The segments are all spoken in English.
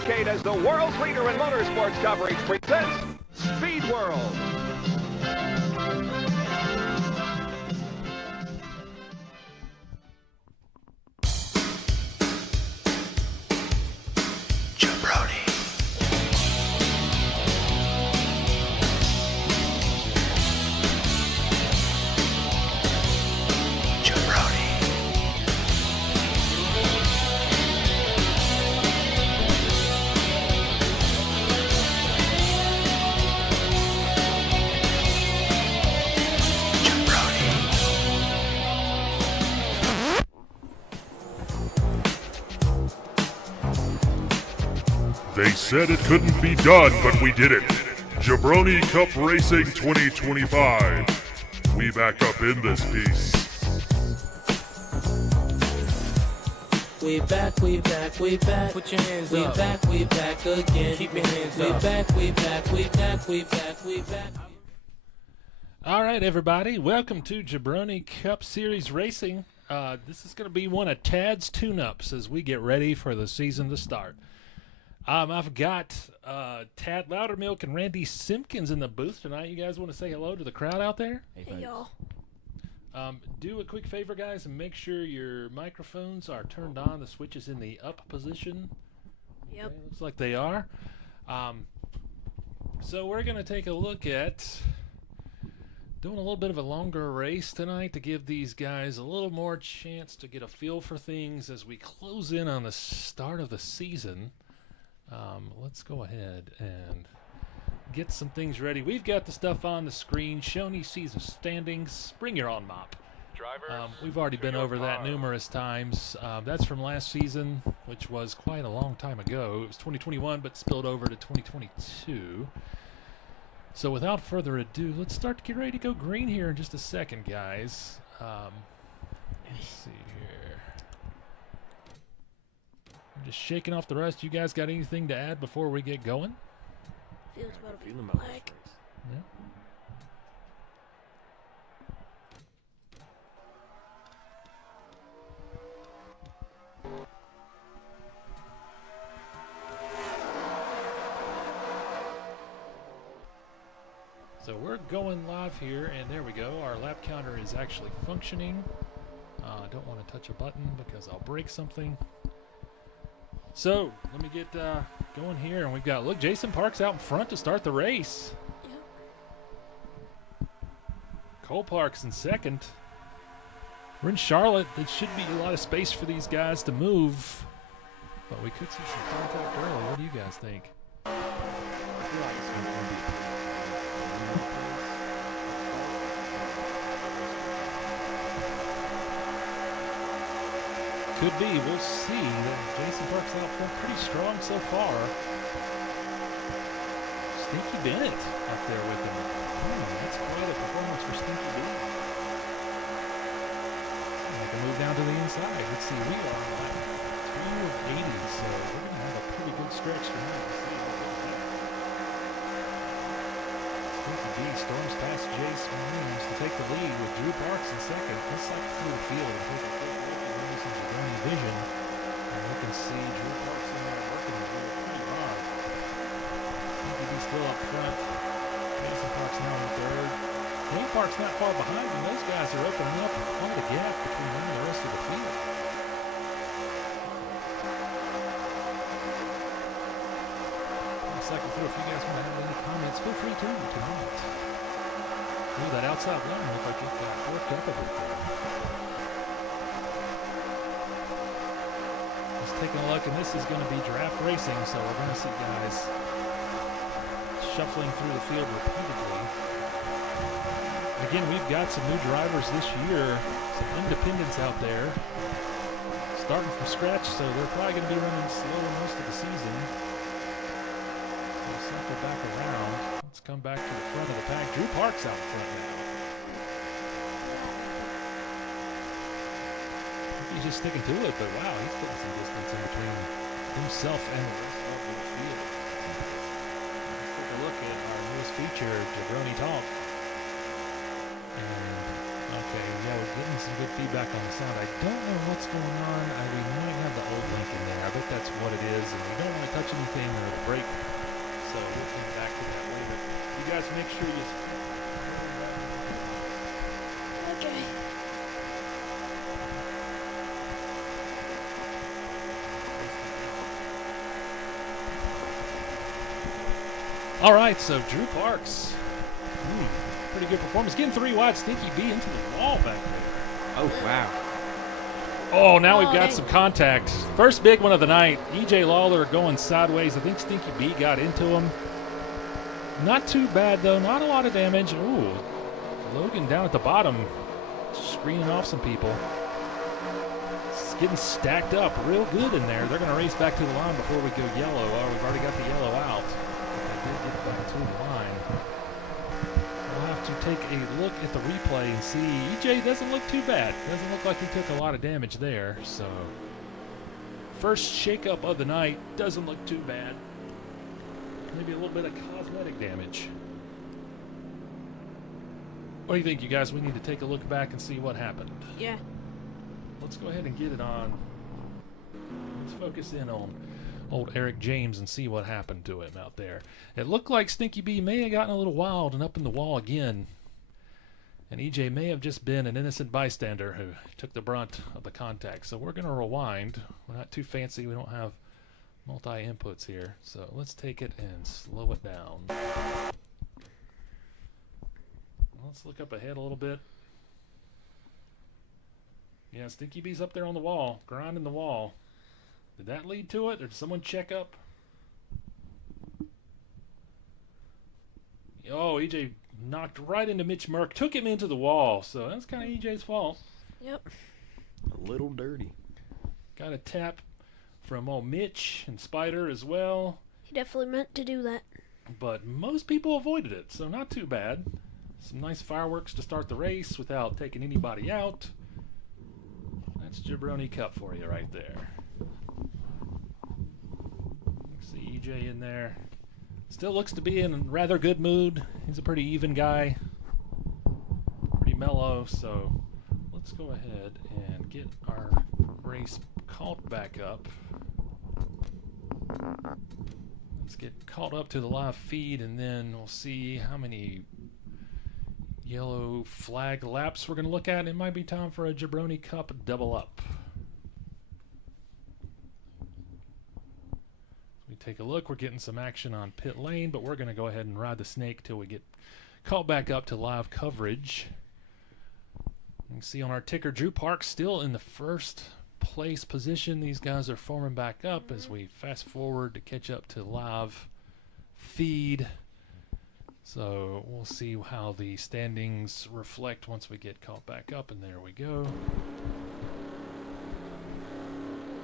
decade as the world's leader in motorsports coverage presents Speed World. They said it couldn't be done, but we did it. Jabroni Cup Racing 2025. We back up in this piece. We back, we back, we back. Put your hands up. We back again. Keep your hands up. We back, we back, we back, we back. All right, everybody. Welcome to Jabroni Cup Series Racing. This is going to be one of Tad's tune-ups as we get ready for the season to start. I've got Tad Loudermilk and Randy Simpkins in the booth tonight. You guys want to say hello to the crowd out there? Hey, y'all. Do a quick favor, guys, and make sure your microphones are turned on. The switch is in the up position. Yep. Okay, looks like they are. So we're going to take a look at doing a little bit of a longer race tonight to give these guys a little more chance to get a feel for things as we close in on the start of the season. Let's go ahead and get some things ready. We've got the stuff on the screen. Shoney sees the standings. Bring your on mop. We've already been over that numerous times. That's from last season, which was quite a long time ago. It was 2021, but spilled over to 2022. So without further ado, let's start to get ready to go green here in just a second, guys. Let's see here. I'm just shaking off the rust. You guys got anything to add before we get going? Feels about to be black. Yeah. So we're going live here, and there we go. Our lap counter is actually functioning. I don't want to touch a button because I'll break something. So let me get going here, and we've got, look, Jason Parks out in front to start the race. Yep. Cole Parks in second. We're in Charlotte. There should be a lot of space for these guys to move, but we could see some contact early. What do you guys think? Could be. We'll see. Jason Parks out front pretty strong so far. Stinky Bennett up there with him. That's quite a performance for Stinky Bennett. I can move down to the inside. Let's see. We are at 2 of 80, so we're going to have a pretty good stretch tonight. Stinky B storms past Jace Williams to take the lead with Drew Parks in second. Let's cycle through the field and take a quick look at Williams' vision, and we can see Drew Parks in there working his way pretty hard. Stinky B still up front. Jason Parks now in third. Drew Parks not far behind him. Those guys are opening up quite a gap between them and the rest of the field. I'll cycle through. If you guys want to have any comments, feel free to tonight. Ooh, that outside line looked like it got worked up a bit there. Taking a look, and this is going to be draft racing, so we're going to see guys shuffling through the field repeatedly. Again, we've got some new drivers this year, some independents out there, starting from scratch, so they're probably going to be running slow most of the season. We'll cycle back around. Let's come back to the front of the pack. Drew Parks out in front now. He's just sticking to it, but wow, he's putting some distance in between himself and the rest of the field. Let's take a look at our newest feature, Jabroni Talk. And Okay, yeah, we're getting some good feedback on the sound. I don't know what's going on. We might have the old link in there. I bet that's what it is, and we don't want to touch anything or it'll break. So we'll come back to that later. You guys make sure you... Okay. All right, so Drew Parks. Pretty good performance. Getting 3 wide, Stinky B into the wall back there. Oh, wow. Oh, now we've Oh, got dang. some contact. First big one of the night. EJ Lawler going sideways. I think Stinky B got into him. Not too bad, though. Not a lot of damage. Ooh, Logan down at the bottom, screening off some people. It's getting stacked up real good in there. They're going to race back to the line before we go yellow. Oh, we've already got the yellow out. They did get back to the line. We'll have to take a look at the replay and see. EJ doesn't look too bad. Doesn't look like he took a lot of damage there. So, first shakeup of the night. Doesn't look too bad. Maybe a little bit of cosmetic damage. What do you think, you guys? We need to take a look back and see what happened. Yeah. Let's go ahead and get it on. Let's focus in on old Eric James and see what happened to him out there. It looked like Stinky B may have gotten a little wild and up in the wall again. And EJ may have just been an innocent bystander who took the brunt of the contact. So we're going to rewind. We're not too fancy. We don't have multi-inputs here. So let's take it and slow it down. Let's look up ahead a little bit. Yeah, Stinky B's up there on the wall, grinding the wall. Did that lead to it, or did someone check up? Oh, EJ knocked right into Mitch Merck, took him into the wall, so that's kind of EJ's fault. Yep. A little dirty. Got a tap from old Mitch and Spider as well, He definitely meant to do that. but most people avoided it, so not too bad. Some nice fireworks to start the race without taking anybody out. That's Jabroni Cup for you right there. See EJ in there. Still looks to be in a rather good mood. He's a pretty even guy. Pretty mellow, so let's go ahead and get our race caught back up. Let's get caught up to the live feed, and then we'll see how many yellow flag laps we're going to look at. It might be time for a Jabroni Cup double up. We take a look. We're getting some action on pit lane, but we're going to go ahead and ride the snake till we get caught back up to live coverage. You can see on our ticker, Drew Parks still in the first place position. These guys are forming back up as we fast forward to catch up to live feed. So we'll see how the standings reflect once we get caught back up, and there we go.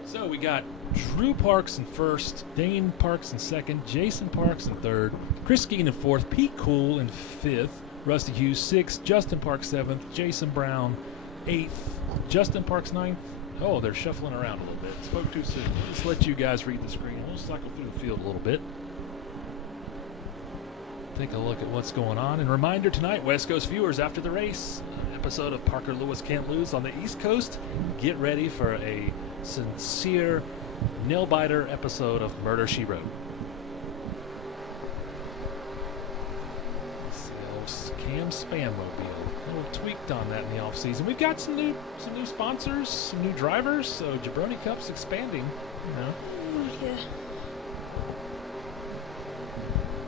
So we got Drew Parks in first, Dane Parks in second, Jason Parks in third, Chris Skeen in fourth, Pete Cool in fifth, Rusty Hughes sixth, Justin Parks seventh, Jason Brown eighth, Justin Parks ninth. Oh, they're shuffling around a little bit. Spoke too soon. I'll just let you guys read the screen. We'll cycle through the field a little bit. Take a look at what's going on. And reminder tonight, West Coast viewers, after the race, an episode of Parker Lewis Can't Lose on the East Coast. Get ready for a sincere, nail-biter episode of Murder, She Wrote. Let's see, old Cam Spanmobile. A little tweaked on that in the offseason. We've got some new sponsors, some new drivers, so Jabroni Cup's expanding, you know. Yeah.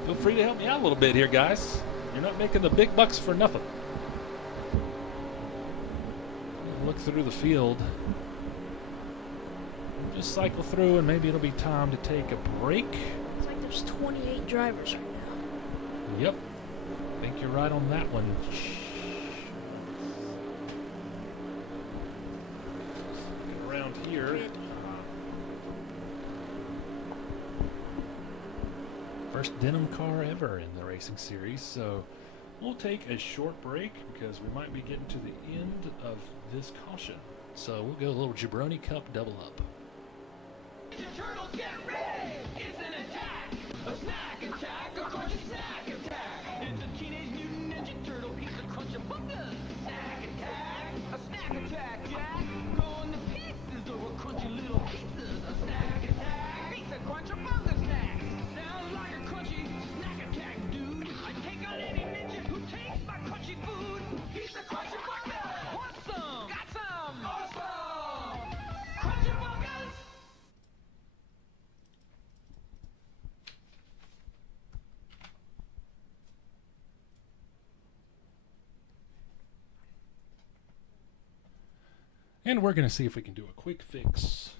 Feel free to help me out a little bit here, guys. You're not making the big bucks for nothing. Look through the field. Just cycle through, and maybe it'll be time to take a break. It's like there's 28 drivers right now. Yep. I think you're right on that one. Get around here. First denim car ever in the racing series, so we'll take a short break because we might be getting to the end of this caution. So we'll go a little Jabroni Cup double up. Turtles, get ready! It's an attack! A snack attack! A crunchy snack attack! It's a Teenage Mutant Ninja Turtle pizza crunch bunga! Snack attack! attack, Jack. Going to pieces over crunchy little pieces. A snack attack. Pizza crunch, a burger snack. Sounds like a crunchy snack attack, dude. I take on any ninja who takes my crunchy food. He's a crunchy burger. Want some? Got some. Awesome. Crunchy burgers. And we're going to see if we can do a quick fix.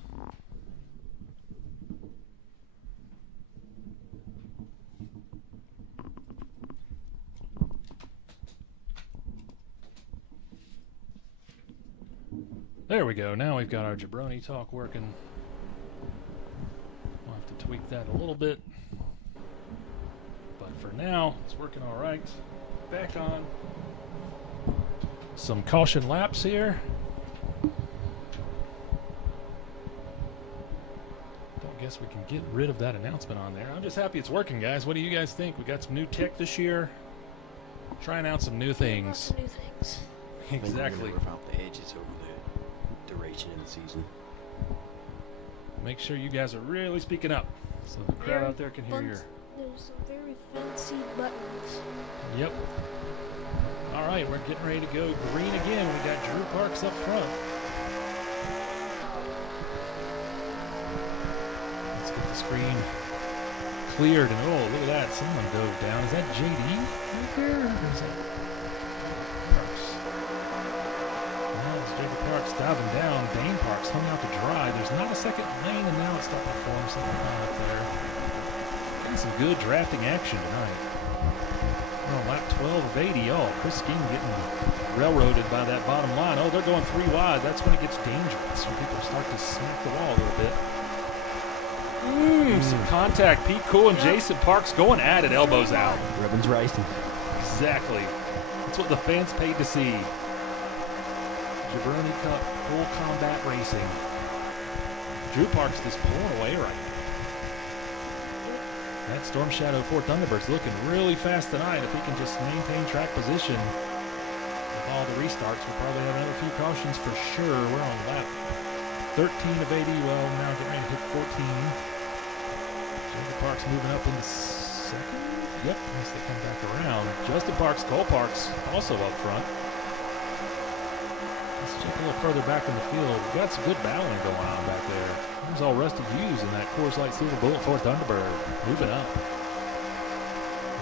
There we go. Now we've got our jabroni talk working. We'll have to tweak that a little bit. But for now, it's working all right. Back on. Some caution laps here. Guess we can get rid of that announcement on there. I'm just happy it's working, guys. What do you guys think? We got some new tech this year. Trying out some new things. New things. Exactly. Rough out the edges over the duration of the season. Make sure you guys are really speaking up so the crowd out there can hear your. There's some very fancy buttons. Yep. All right, we're getting ready to go green again. We got Drew Parks up front. Screen cleared, and oh, look at that! Someone dove down. Is that JD right there? Or is that Parks? No, it's Jacob Parks diving down. Dane Parks hung out to dry. There's not a second lane, and now it's starting to form something up there. Getting some good drafting action tonight. We're on lap 12 of 80. Oh, Chris Skeen getting railroaded by that bottom line. Oh, they're going 3 wide. That's when it gets dangerous, when people start to smack the wall a little bit. Some contact. Pete Cool and Jason Parks going at it, elbows out. Ribbons racing. Exactly. That's what the fans paid to see. Jabroni Cup full combat racing. Drew Parks just pulling away right now. That Storm Shadow 4 Thunderbird's looking really fast tonight. If he can just maintain track position with all the restarts, we'll probably have another few cautions for sure. We're on lap 13 of 80. Well, now getting ready to hit 14. Jacob Parks moving up into second. Yep, as they come back around. Justin Parks, Cole Parks also up front. Let's check a little further back in the field. We've got some good battling going on back there. There's all Rusty Hughes in that Coors Light Silver Bullet 4 Thunderbird moving up.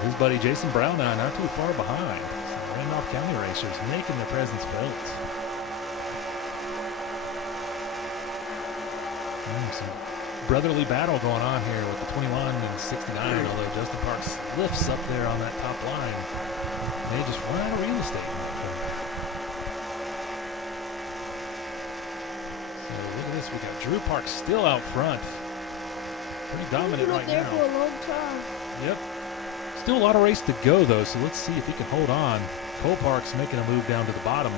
His buddy Jason Brown not too far behind. Some Randolph County racers making their presence felt. Some brotherly battle going on here with the 21 and 69, although Justin Parks lifts up there on that top line. They just run out of real estate. So look at this. We got Drew Parks still out front. Pretty dominant right there now. for a long time. Yep. Still a lot of race to go, though, so let's see if he can hold on. Cole Parks making a move down to the bottom.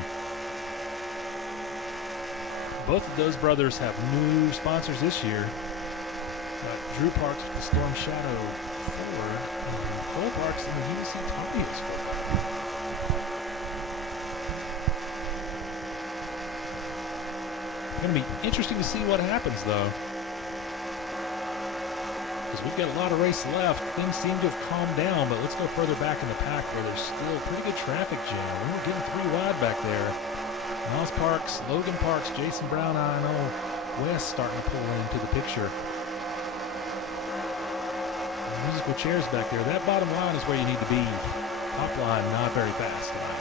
Both of those brothers have new sponsors this year. Drew Parks with the Storm Shadow 4, and Cole Parks in the UC Tar Heels 4. Going to be interesting to see what happens, though, because we've got a lot of race left. Things seem to have calmed down, but let's go further back in the pack where there's still a pretty good traffic jam. We were getting 3 wide back there. Miles Parks, Logan Parks, Jason Brown, I know West starting to pull into the picture. Musical chairs back there. That bottom line is where you need to be. Top line, not very fast tonight.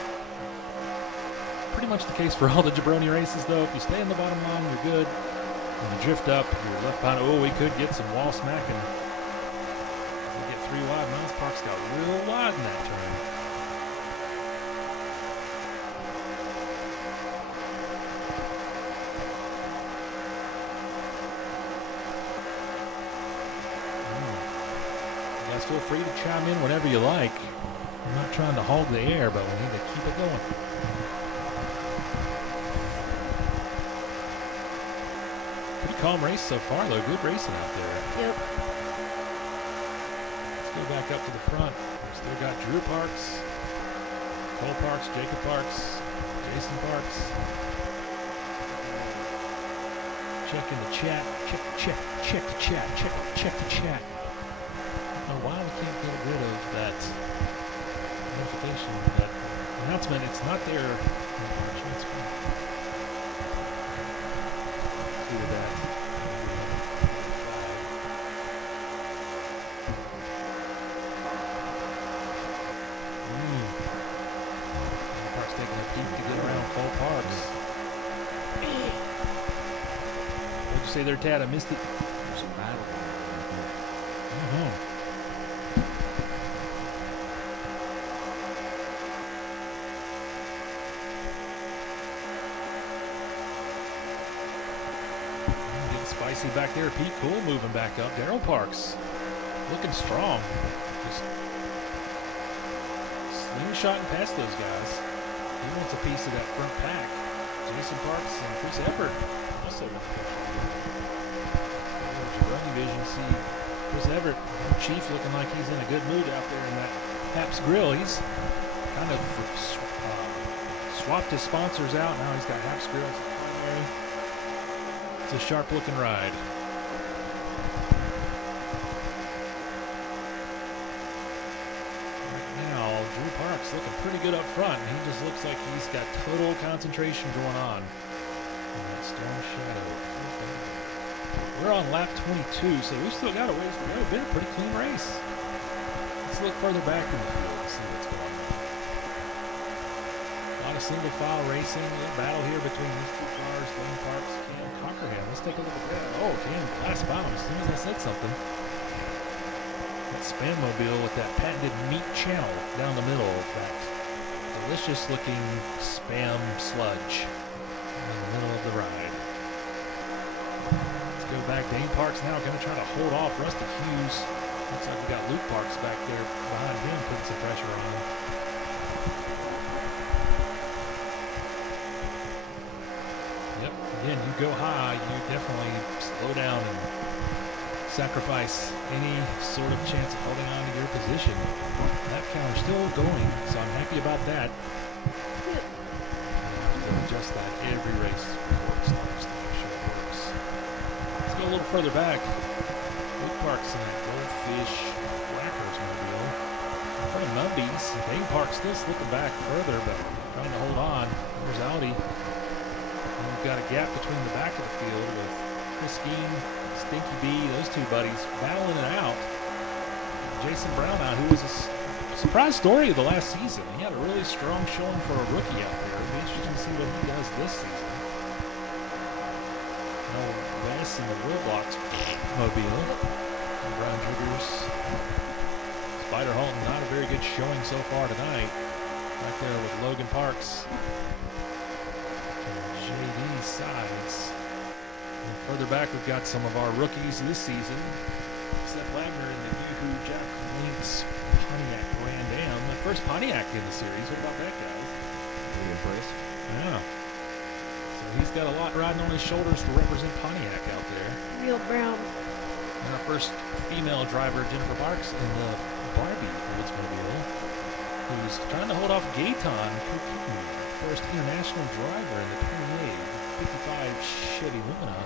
Pretty much the case for all the jabroni races, though. If you stay in the bottom line, you're good. When you drift up, you're left behind. Oh, we could get some wall smacking. We get 3 wide. Miles Parks got real wide in that turn. Feel free to chime in whenever you like. I'm not trying to hog the air, but we need to keep it going. Pretty calm race so far, though. Good racing out there. Yep. Let's go back up to the front. We've still got Drew Parks, Cole Parks, Jacob Parks, Jason Parks. Check in the chat. Check the chat. Check the chat. I don't know why we can't get rid of that notification, that announcement. It's not there. Do that. Park's taking a peek to get around Cole Parks. What'd you say there, Tad? I missed it. There's a battle. Getting spicy back there. Pete Cool moving back up. Daryl Parks looking strong. Just slingshotting past those guys. He wants a piece of that front pack. Jason Parks and Chris Everett also want to push on. Running vision, see Chris Everett, Chief, looking like he's in a good mood out there in that Haps Grill. He's kind of swapped his sponsors out. Now he's got Haps Grill as the primary. It's a sharp looking ride. Drew Parks looking pretty good up front, and he just looks like he's got total concentration going on. In that Storm Shadow. We're on lap 22, so we've still got a ways to go. Been a pretty clean race. Let's look further back in the field to see what's going on. A lot of single file racing. A little battle here between these two cars, Dane Parks, Cam Cockerham. Let's take a look at that. Oh, Cam glass bottom as soon as I said something. Spam mobile with that patented meat channel down the middle of that delicious looking spam sludge in the middle of the ride. Let's go back. Dane Parks now going to try to hold off Rusty Hughes. Looks like we got Luke Parks back there behind him putting some pressure on him. Yep, again, you go high, you definitely slow down and sacrifice any sort of chance of holding on to your position. That counter's still going, so I'm happy about that. We'll adjust that every race before it starts to make sure it works. Let's go a little further back. Luke Parks in that Goldfish Whackers mobile. In front of Numbies. Dane Parks still slipping back further, but trying to hold on. There's Audi. And we've got a gap between the back of the field with Chris Skeen, Stinky B, those two buddies battling it out. Jason Brown out, who was a surprise story of the last season. He had a really strong showing for a rookie out there. It'll be interesting to see what he does this season. No Wes in the Roblox mobile. And Brian Triggers. Spider Halton, not a very good showing so far tonight. Right there with Logan Parks. And JD sides. And further back, we've got some of our rookies this season. Seth Wagner in the Yoo-Hoo Jack Link's Pontiac Grand Am. The first Pontiac in the series. What about that guy? Pretty impressed. Yeah. So he's got a lot riding on his shoulders to represent Pontiac out there. Real brown. And our first female driver, Jennifer Parks, in the Barbie Oldsmobile, who's trying to hold off Gaetan Kokini, first international driver in the 58 55 Chevy Lumina.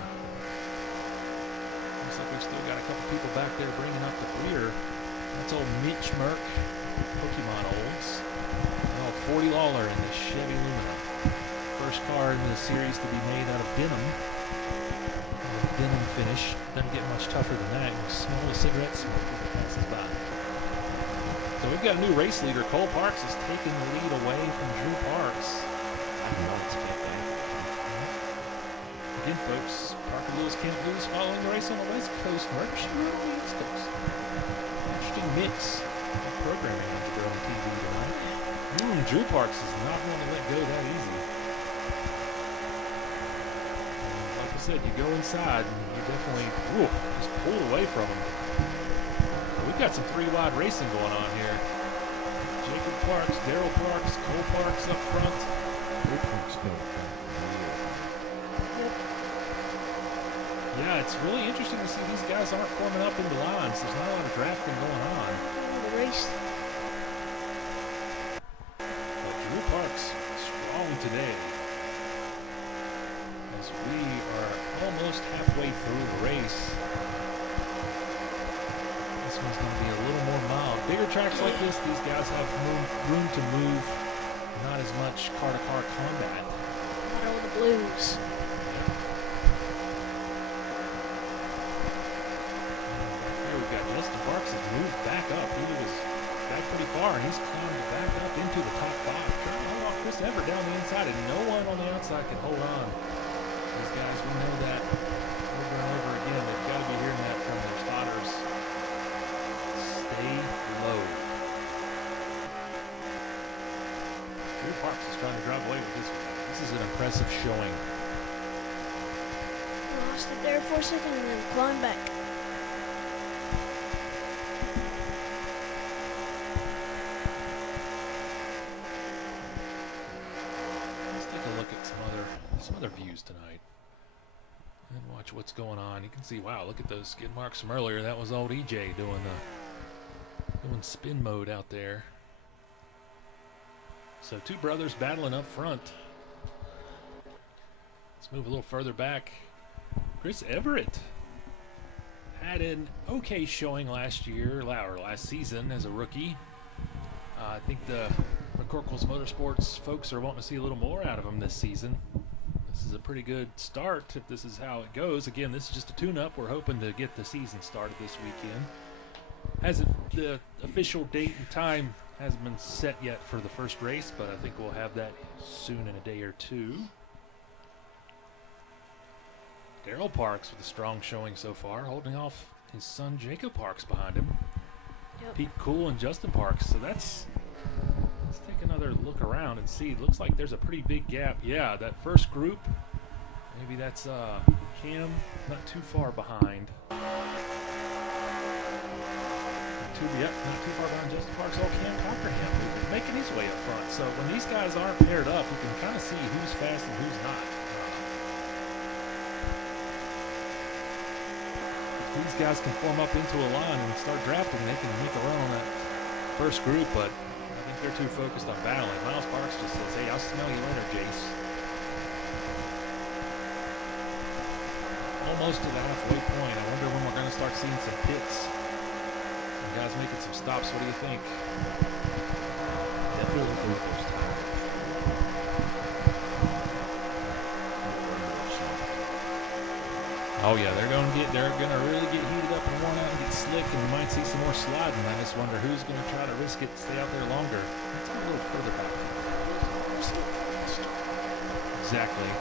Looks like we've still got a couple people back there bringing up the rear. That's old Mitch Merck, Pokemon Olds. And old 40 Lawler in the Chevy Lumina. First car in the series to be made out of denim. Denim finish. Doesn't get much tougher than that. You can smell the cigarette smoke as it passes by. So we've got a new race leader. Cole Parks is taking the lead away from Drew Parks. I did not expect that. Again, folks, Parker Lewis can't lose following the race on the West Coast. Merch on the East Coast. Interesting mix of programming on the Growing TV tonight. Drew Parks is not going to let go that easy. Like I said, you go inside and you definitely just pulled away from him. We've got some three-wide racing going on here. Jacob Parks, Daryl Parks, Cole Parks up front. Yeah, it's really interesting to see these guys aren't forming up into lines. There's not a lot of drafting going on. The race. But Drew Parks strong today. As we are almost halfway through the race. This one's going to be a little more mild. Bigger tracks like this, these guys have room to move. Not as much car-to-car combat. Not all the blues. Here we've got Justin Parks has moved back up. He was back pretty far, and he's climbed back up into the top 5. Trying to hold off Chris Everett down the inside, and no one on the outside can hold on. These guys, we know that over and over again. They've got to be hearing that from their spotters. Stay low. Drew Parks is trying to drive away with this one. This is an impressive showing. Lost it there for a second and then climbed back. Let's take a look at some other views tonight and watch what's going on. You can see, wow, look at those skid marks from earlier. That was old EJ doing spin mode out there. So two brothers battling up front. Let's move a little further back. Chris Everett had an okay showing last year, or last season as a rookie. I think the McCorkle's Motorsports folks are wanting to see a little more out of him this season. This is a pretty good start if this is how it goes. Again, this is just a tune-up. We're hoping to get the season started this weekend. The official date and time hasn't been set yet for the first race, but I think we'll have that soon in a day or two. Darrell Parks with a strong showing so far, holding off his son Jacob Parks behind him. Yep. Pete Cool and Justin Parks. So let's take another look around and see. It looks like there's a pretty big gap. Yeah, that first group, maybe that's Cam, not too far behind. Not too far behind Justin Parks. Oh, Cam Cockerham making his way up front. So when these guys aren't paired up, you can kind of see who's fast and who's not. If these guys can form up into a line and start drafting, they can make a run on that first group, but I think they're too focused on battling. Miles Parks just says, hey, I'll smell you later, Jace. Almost to the halfway point. I wonder when we're going to start seeing some pits. Guys making some stops. What do you think? Definitely the first time. Oh yeah, they're gonna really get heated up and worn out and get slick, and we might see some more sliding. I just wonder who's gonna try to risk it to stay out there longer. Let's go a little further back. Exactly.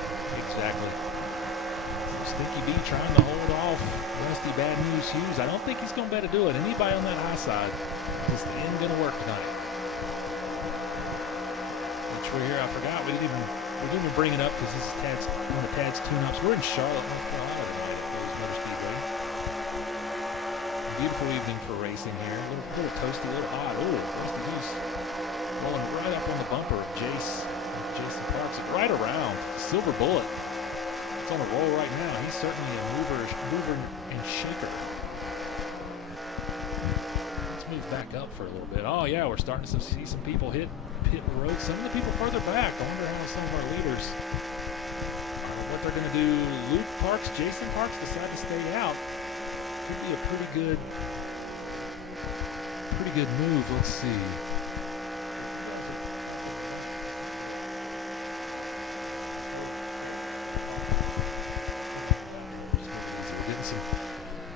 Stinky B trying to hold off Rusty Bad News Hughes. I don't think he's going to be able to do it. Anybody on that high side, this ain't going to work tonight. Which we're here, I forgot. We didn't even bring it up because this is one of Tad's tune-ups. We're in Charlotte, North Carolina tonight at Rose Motor Speedway. Beautiful evening for racing here. A little toasty, a little hot. Oh, Rusty Hughes rolling right up on the bumper of Jason Parks. Right around. Silver Bullet. It's on a roll right now. He's certainly a mover and shaker. Let's move back up for a little bit. Oh yeah, we're starting to see some people hit the road. Some of the people further back. I wonder how some of our leaders, what they're going to do. Luke Parks, Jason Parks decide to stay out. Could be a pretty good move. Let's see.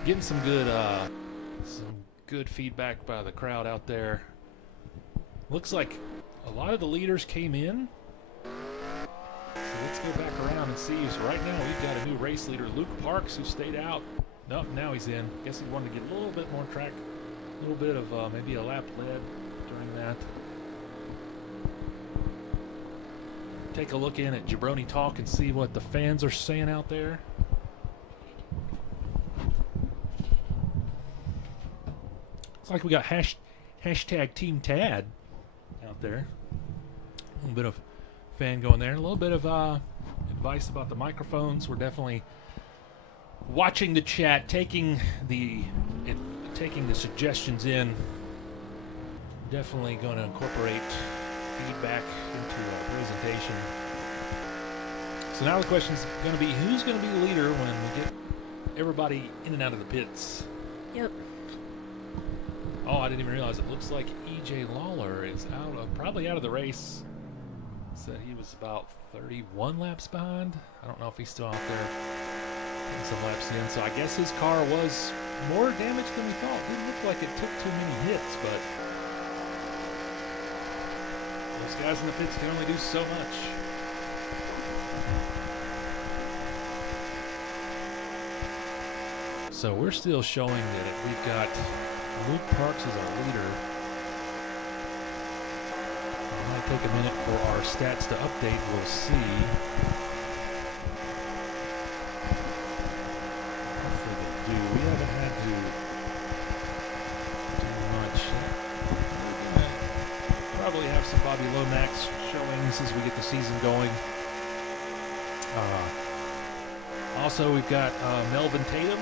Getting some good feedback by the crowd out there. Looks like a lot of the leaders came in. So let's go back around and see. So right now we've got a new race leader, Luke Parks, who stayed out. Nope, now he's in. Guess he wanted to get a little bit more track, a little bit of maybe a lap led during that. Take a look in at Jabroni Talk and see what the fans are saying out there. Looks like we got hashtag Team Tad out there. A little bit of fan going there. A little bit of advice about the microphones. We're definitely watching the chat, taking the suggestions in. Definitely going to incorporate feedback into our presentation. So now the question is going to be, who's going to be the leader when we get everybody in and out of the pits? Yep. Oh, I didn't even realize it looks like E.J. Lawler is probably out of the race. Said he was about 31 laps behind. I don't know if he's still out there getting some laps in. So I guess his car was more damaged than we thought. Didn't look like it took too many hits, but those guys in the pits can only do so much. So we're still showing that we've got Luke Parks as our leader. It might take a minute for our stats to update. We'll see. Hopefully they do. We haven't had to do much. We're gonna probably have some Bobby Lomax showings as we get the season going. Also, we've got Melvin Tatum,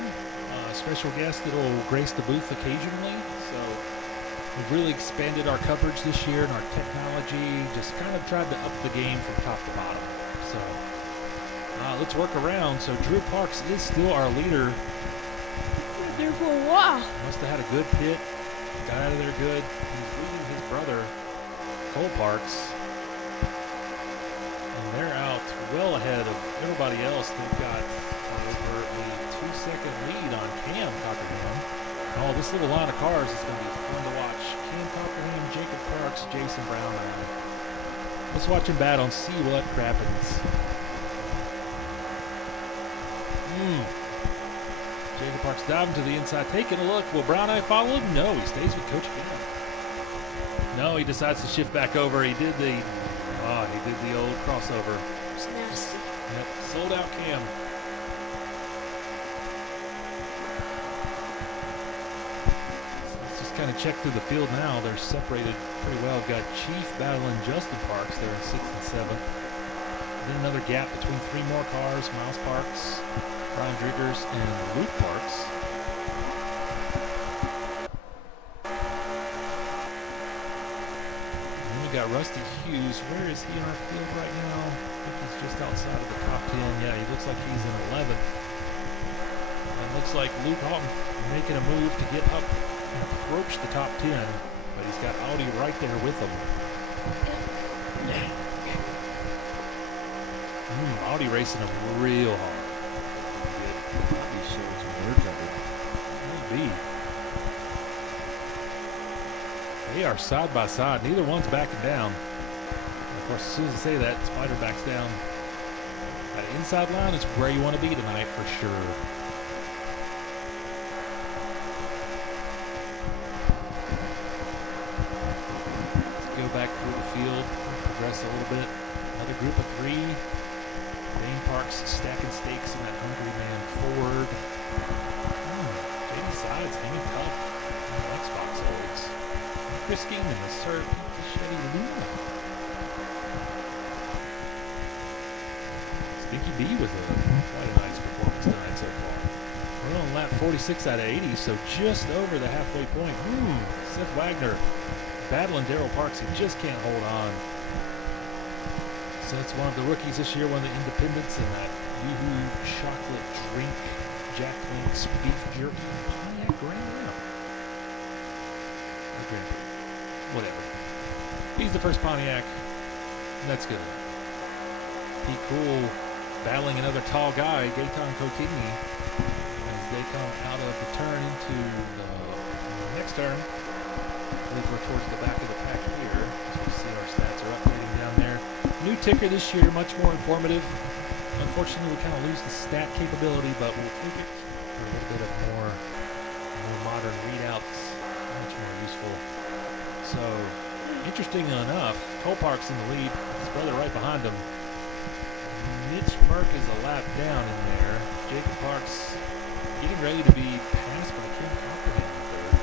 special guest that will grace the booth occasionally. So we've really expanded our coverage this year and our technology, just kind of tried to up the game from top to bottom. So let's work around. So Drew Parks is still our leader. Been there for a while. Must have had a good pit, got out of there good. He's leading his brother, Cole Parks. And they're out well ahead of everybody else. They've got over a 2-second lead on Cam Cockerham. Oh, this little line of cars is going to be fun to watch. Cam Cockerham, Jacob Parks, Jason Brown. Let's watch him battle and see what happens. Jacob Parks diving to the inside, taking a look. Will Brown Eye follow him? No, he stays with Coach Cam. No, he decides to shift back over. He did the old crossover. It's nasty. Yep, sold out Cam. Let's just kind of check through the field now. They're separated pretty well. We've got Chief battling Justin Parks there in 6th and 7th. Then another gap between 3 more cars. Miles Parks, Brian Driggers, and Luke Parks. And we got Rusty Hughes. Where is he in our field right now? I think he's just outside of the top 10. Yeah, he looks like he's in 11th. And it looks like Luke Houghton making a move to get up and approach the top 10. But he's got Audi right there with him. Audi racing him real hard. Probably showing some words of it. Might be. They are side by side. Neither one's backing down. And of course, as soon as I say that, Spider backs down. That inside line is where you want to be tonight for sure. Let's go back through the field, progress a little bit. Another group of 3. Dane Parks stacking stakes in that hungry man Ford. JD Sides hanging tough on the Xbox always. And Chris King in the Sir Chevy Luna. Stinky B with quite a nice performance tonight so far. We're on lap 46 out of 80, so just over the halfway point. Seth Wagner battling Darrell Parks. He just can't hold on. So it's one of the rookies this year, one of the independents in that Yoo-Hoo chocolate drink, Jack Link's beef jerky, Pontiac Grand Am. Or Grand Prix. Whatever. He's the first Pontiac. And that's good. Pete Cool battling another tall guy, Gaetan Cotigny, as they come out of the turn into the next turn. I believe we're towards the back of the pack here. As we see our stats are updating down there. New ticker this year, much more informative. Unfortunately, we kind of lose the stat capability, but we'll take it for a little bit of more modern readouts. Much more useful. So, interesting enough, Cole Park's in the lead. His brother right behind him. Mitch Merck is a lap down in there. Jacob Parks getting ready to be passed by Kim Cockerham in third.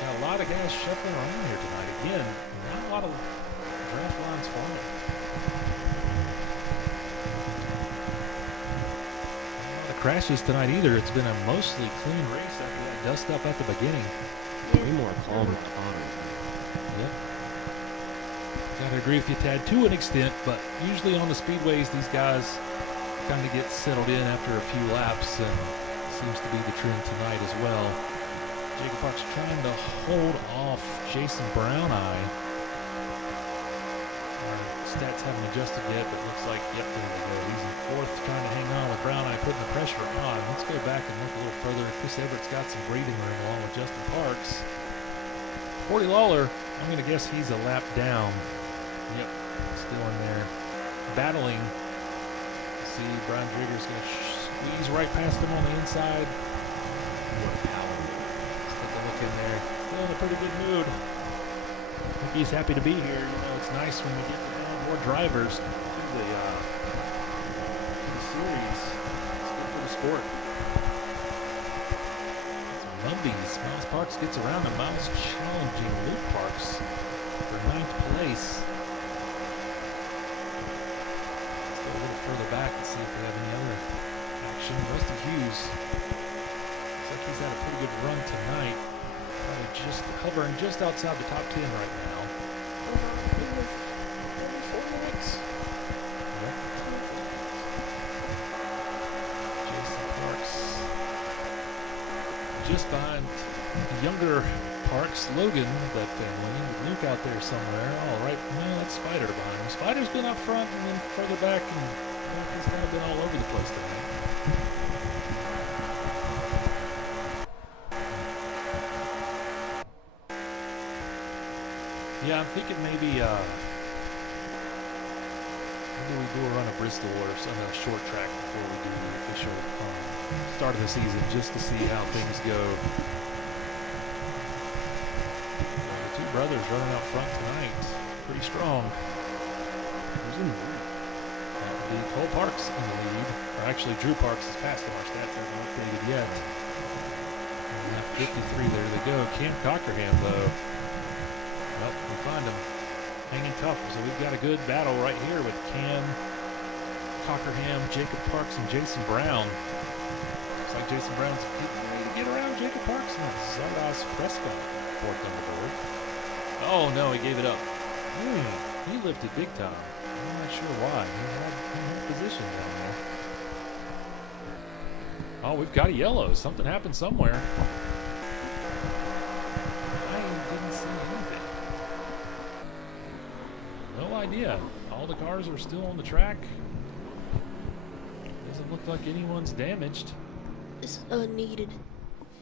Got a lot of guys shuffling around here tonight. Again, not a lot of draft lines falling. Crashes tonight either. It's been a mostly clean race after that dust up at the beginning. Way more calm and honor. Yep. Got agree with you, Tad, to an extent, but usually on the speedways, these guys kind of get settled in after a few laps, and seems to be the trend tonight as well. Jacob Parks trying to hold off Jason Brown Eye. Stats haven't adjusted yet, but looks like, yep, there we go. He's in fourth, trying to hang on with Brown Eye, putting the pressure on. Let's go back and look a little further. Chris Everett's got some breathing room along with Justin Parks. Cordy Lawler, I'm going to guess he's a lap down. Yep, still in there, battling. See, Brian Drigger's going to squeeze right past him on the inside. What power. Let's take a look in there. Still in a pretty good mood. I think he's happy to be here. You know, it's nice when we get more drivers to the series. It's good for the sport. It's Lumbies. Miles Parks gets around him. Miles challenging Luke Parks for 9th place. Let's go a little further back and see if we have any other action. Rusty Hughes. Looks like he's had a pretty good run tonight. Probably just hovering just outside the top 10 right now. 34 minutes. Yep. Jason Parks just behind younger Parks, Logan, that family. Luke out there somewhere. All right, no, that's Spider behind him. Spider's been up front and then further back, and he's kind of been all over the place tonight. Yeah, I'm thinking maybe we do a run of Bristol or some short track before we do the official start of the season, just to see how things go. The two brothers running out front tonight, pretty strong. Who's in the lead? Cole Parks in the lead. Or actually, Drew Parks has passed him. Our stats haven't updated yet. And at 53, there they go. Cam Cockerham, though. Well, we find him hanging tough. So we've got a good battle right here with Cam Cockerham, Jacob Parks, and Jason Brown. Looks like Jason Brown's getting ready to get around Jacob Parks now. Zardas Fresco, fourth on the board. Oh, no, he gave it up. He lifted big time. I'm not sure why. He had position down there. Oh, we've got a yellow. Something happened somewhere. I didn't see anything. No idea. All the cars are still on the track. Doesn't look like anyone's damaged. This is unneeded.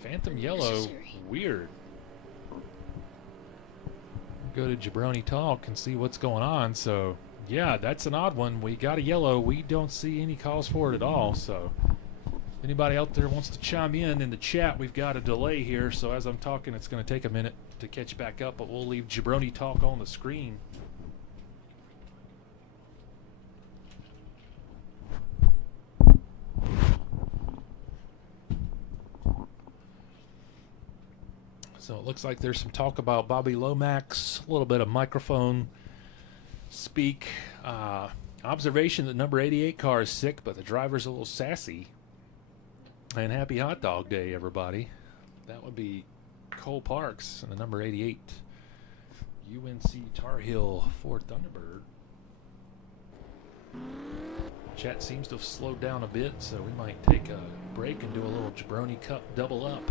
Phantom yellow. Unnecessary. Weird. Go to Jabroni Talk and see what's going on. So, yeah, that's an odd one. We got a yellow. We don't see any calls for it at all. So, anybody out there wants to chime in the chat, we've got a delay here. So, as I'm talking, it's going to take a minute to catch back up. But we'll leave Jabroni Talk on the screen. So it looks like there's some talk about Bobby Lomax, a little bit of microphone speak. Observation that number 88 car is sick, but the driver's a little sassy. And happy hot dog day, everybody. That would be Cole Parks and the number 88 UNC Tar Heel Ford Thunderbird. Chat seems to have slowed down a bit, so we might take a break and do a little Jabroni Cup double up.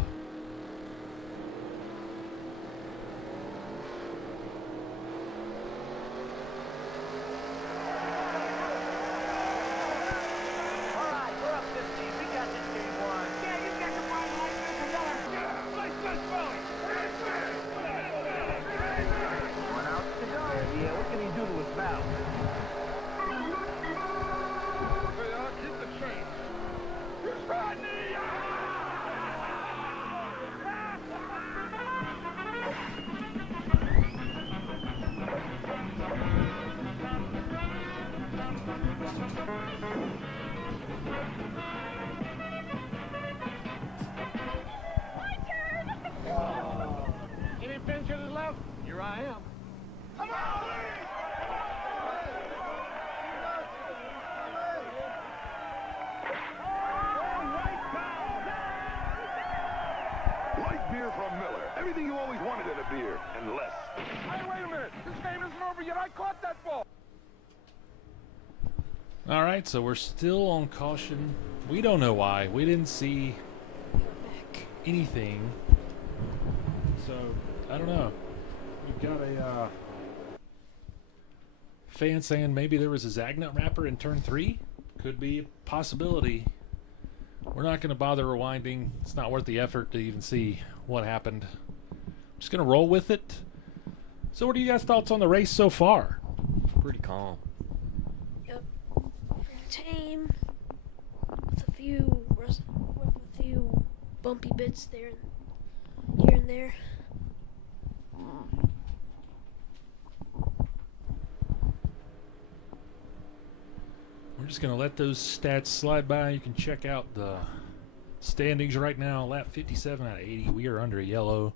Everything you always wanted in a beer, and less. Hey, wait a minute. This game isn't over yet. I caught that All right, so we're still on caution. We don't know why. We didn't see Back. anything. So, I don't know. We've got a fan saying maybe there was a Zagnut wrapper in turn 3. Could be a possibility. We're not going to bother rewinding. It's not worth the effort to even see what happened. Just going to roll with it. So what are you guys' thoughts on the race so far? Pretty calm. Yep. Pretty tame. With a few bumpy bits there, here and there. We're just going to let those stats slide by. You can check out the standings right now. Lap 57 out of 80. We are under a yellow.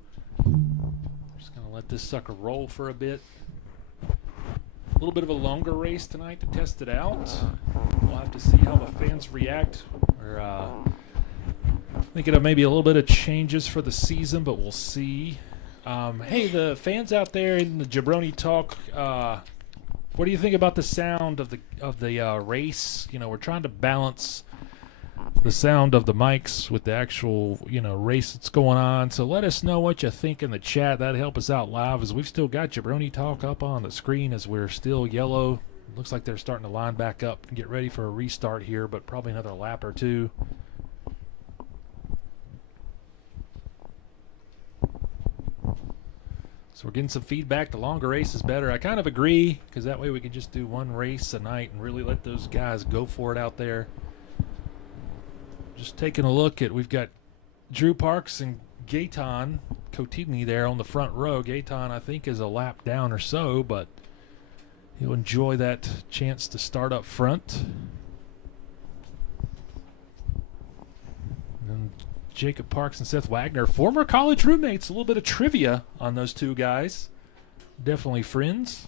Just going to let this sucker roll for a bit. A little bit of a longer race tonight to test it out. We'll have to see how the fans react. We're thinking of maybe a little bit of changes for the season, but we'll see. Hey, the fans out there in the Jabroni Talk, what do you think about the sound of the race? You know, we're trying to balance the sound of the mics with the actual, race that's going on. So let us know what you think in the chat. That'd help us out live, as we've still got Jabroni Talk up on the screen as we're still yellow. Looks like they're starting to line back up and get ready for a restart here, but probably another lap or two. So we're getting some feedback. The longer race is better. I kind of agree, because that way we can just do one race a night and really let those guys go for it out there. Just taking a look at, we've got Drew Parks and Gaetan Cotigny there on the front row. Gaetan, I think, is a lap down or so, but he'll enjoy that chance to start up front. And Jacob Parks and Seth Wagner, former college roommates. A little bit of trivia on those two guys. Definitely friends.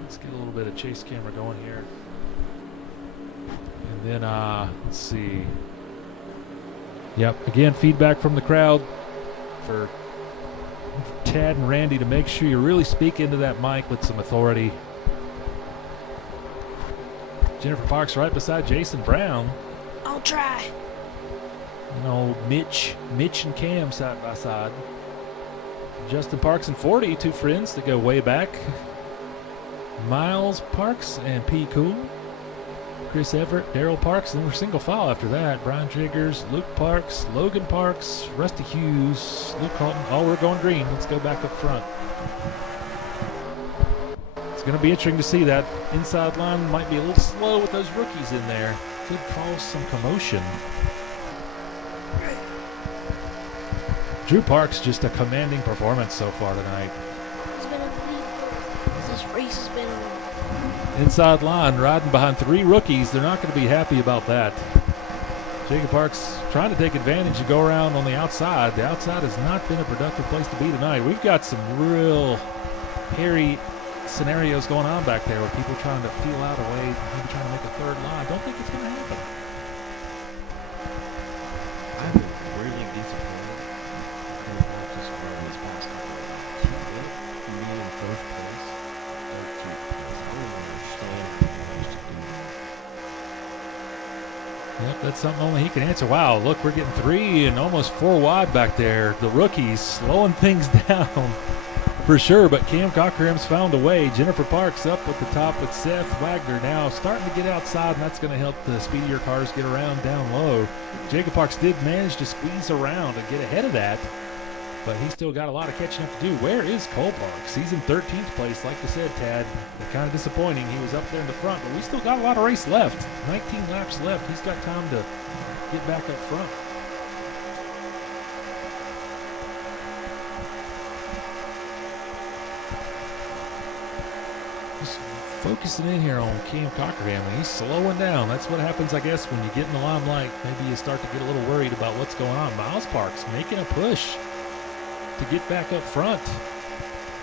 Let's get a little bit of chase camera going here. And then, let's see. Yep, again, feedback from the crowd for Tad and Randy to make sure you really speak into that mic with some authority. Jennifer Parks right beside Jason Brown. I'll try. And old Mitch and Cam side by side. Justin Parks and 40, two friends that go way back. Miles Parks and P. Cool. Chris Everett, Daryl Parks, and then we're single file after that. Brian Jiggers, Luke Parks, Logan Parks, Rusty Hughes, Luke Halton. Oh, we're going green. Let's go back up front. It's going to be interesting to see. That inside line might be a little slow with those rookies in there. Could cause some commotion. Drew Parks, just a commanding performance so far tonight. He's been in the lead. This race has been on. Inside line, riding behind three rookies. They're not going to be happy about that. Jacob Parks trying to take advantage and go around on the outside. The outside has not been a productive place to be tonight. We've got some real hairy scenarios going on back there with people trying to feel out a way, maybe trying to make a third line. Don't think it's going to happen. I've been really disappointed in the practice run this past couple of weeks. To be in first place, I don't understand how he managed to do that. Yep, that's something only he can answer. Wow, look, we're getting 3 and almost 4 wide back there. The rookies slowing things down for sure, but Cam Cockerham's found a way. Jennifer Parks up at the top with Seth Wagner now starting to get outside, and that's going to help the speedier cars get around down low. Jacob Parks did manage to squeeze around and get ahead of that, but he's still got a lot of catching up to do. Where is Cole Parks? He's in 13th place, like you said, Tad. Kind of disappointing. He was up there in the front, but we still got a lot of race left. 19 laps left. He's got time to get back up front. Just focusing in here on Cam Cockerham, and he's slowing down. That's what happens, I guess, when you get in the limelight. Maybe you start to get a little worried about what's going on. Miles Parks making a push to get back up front.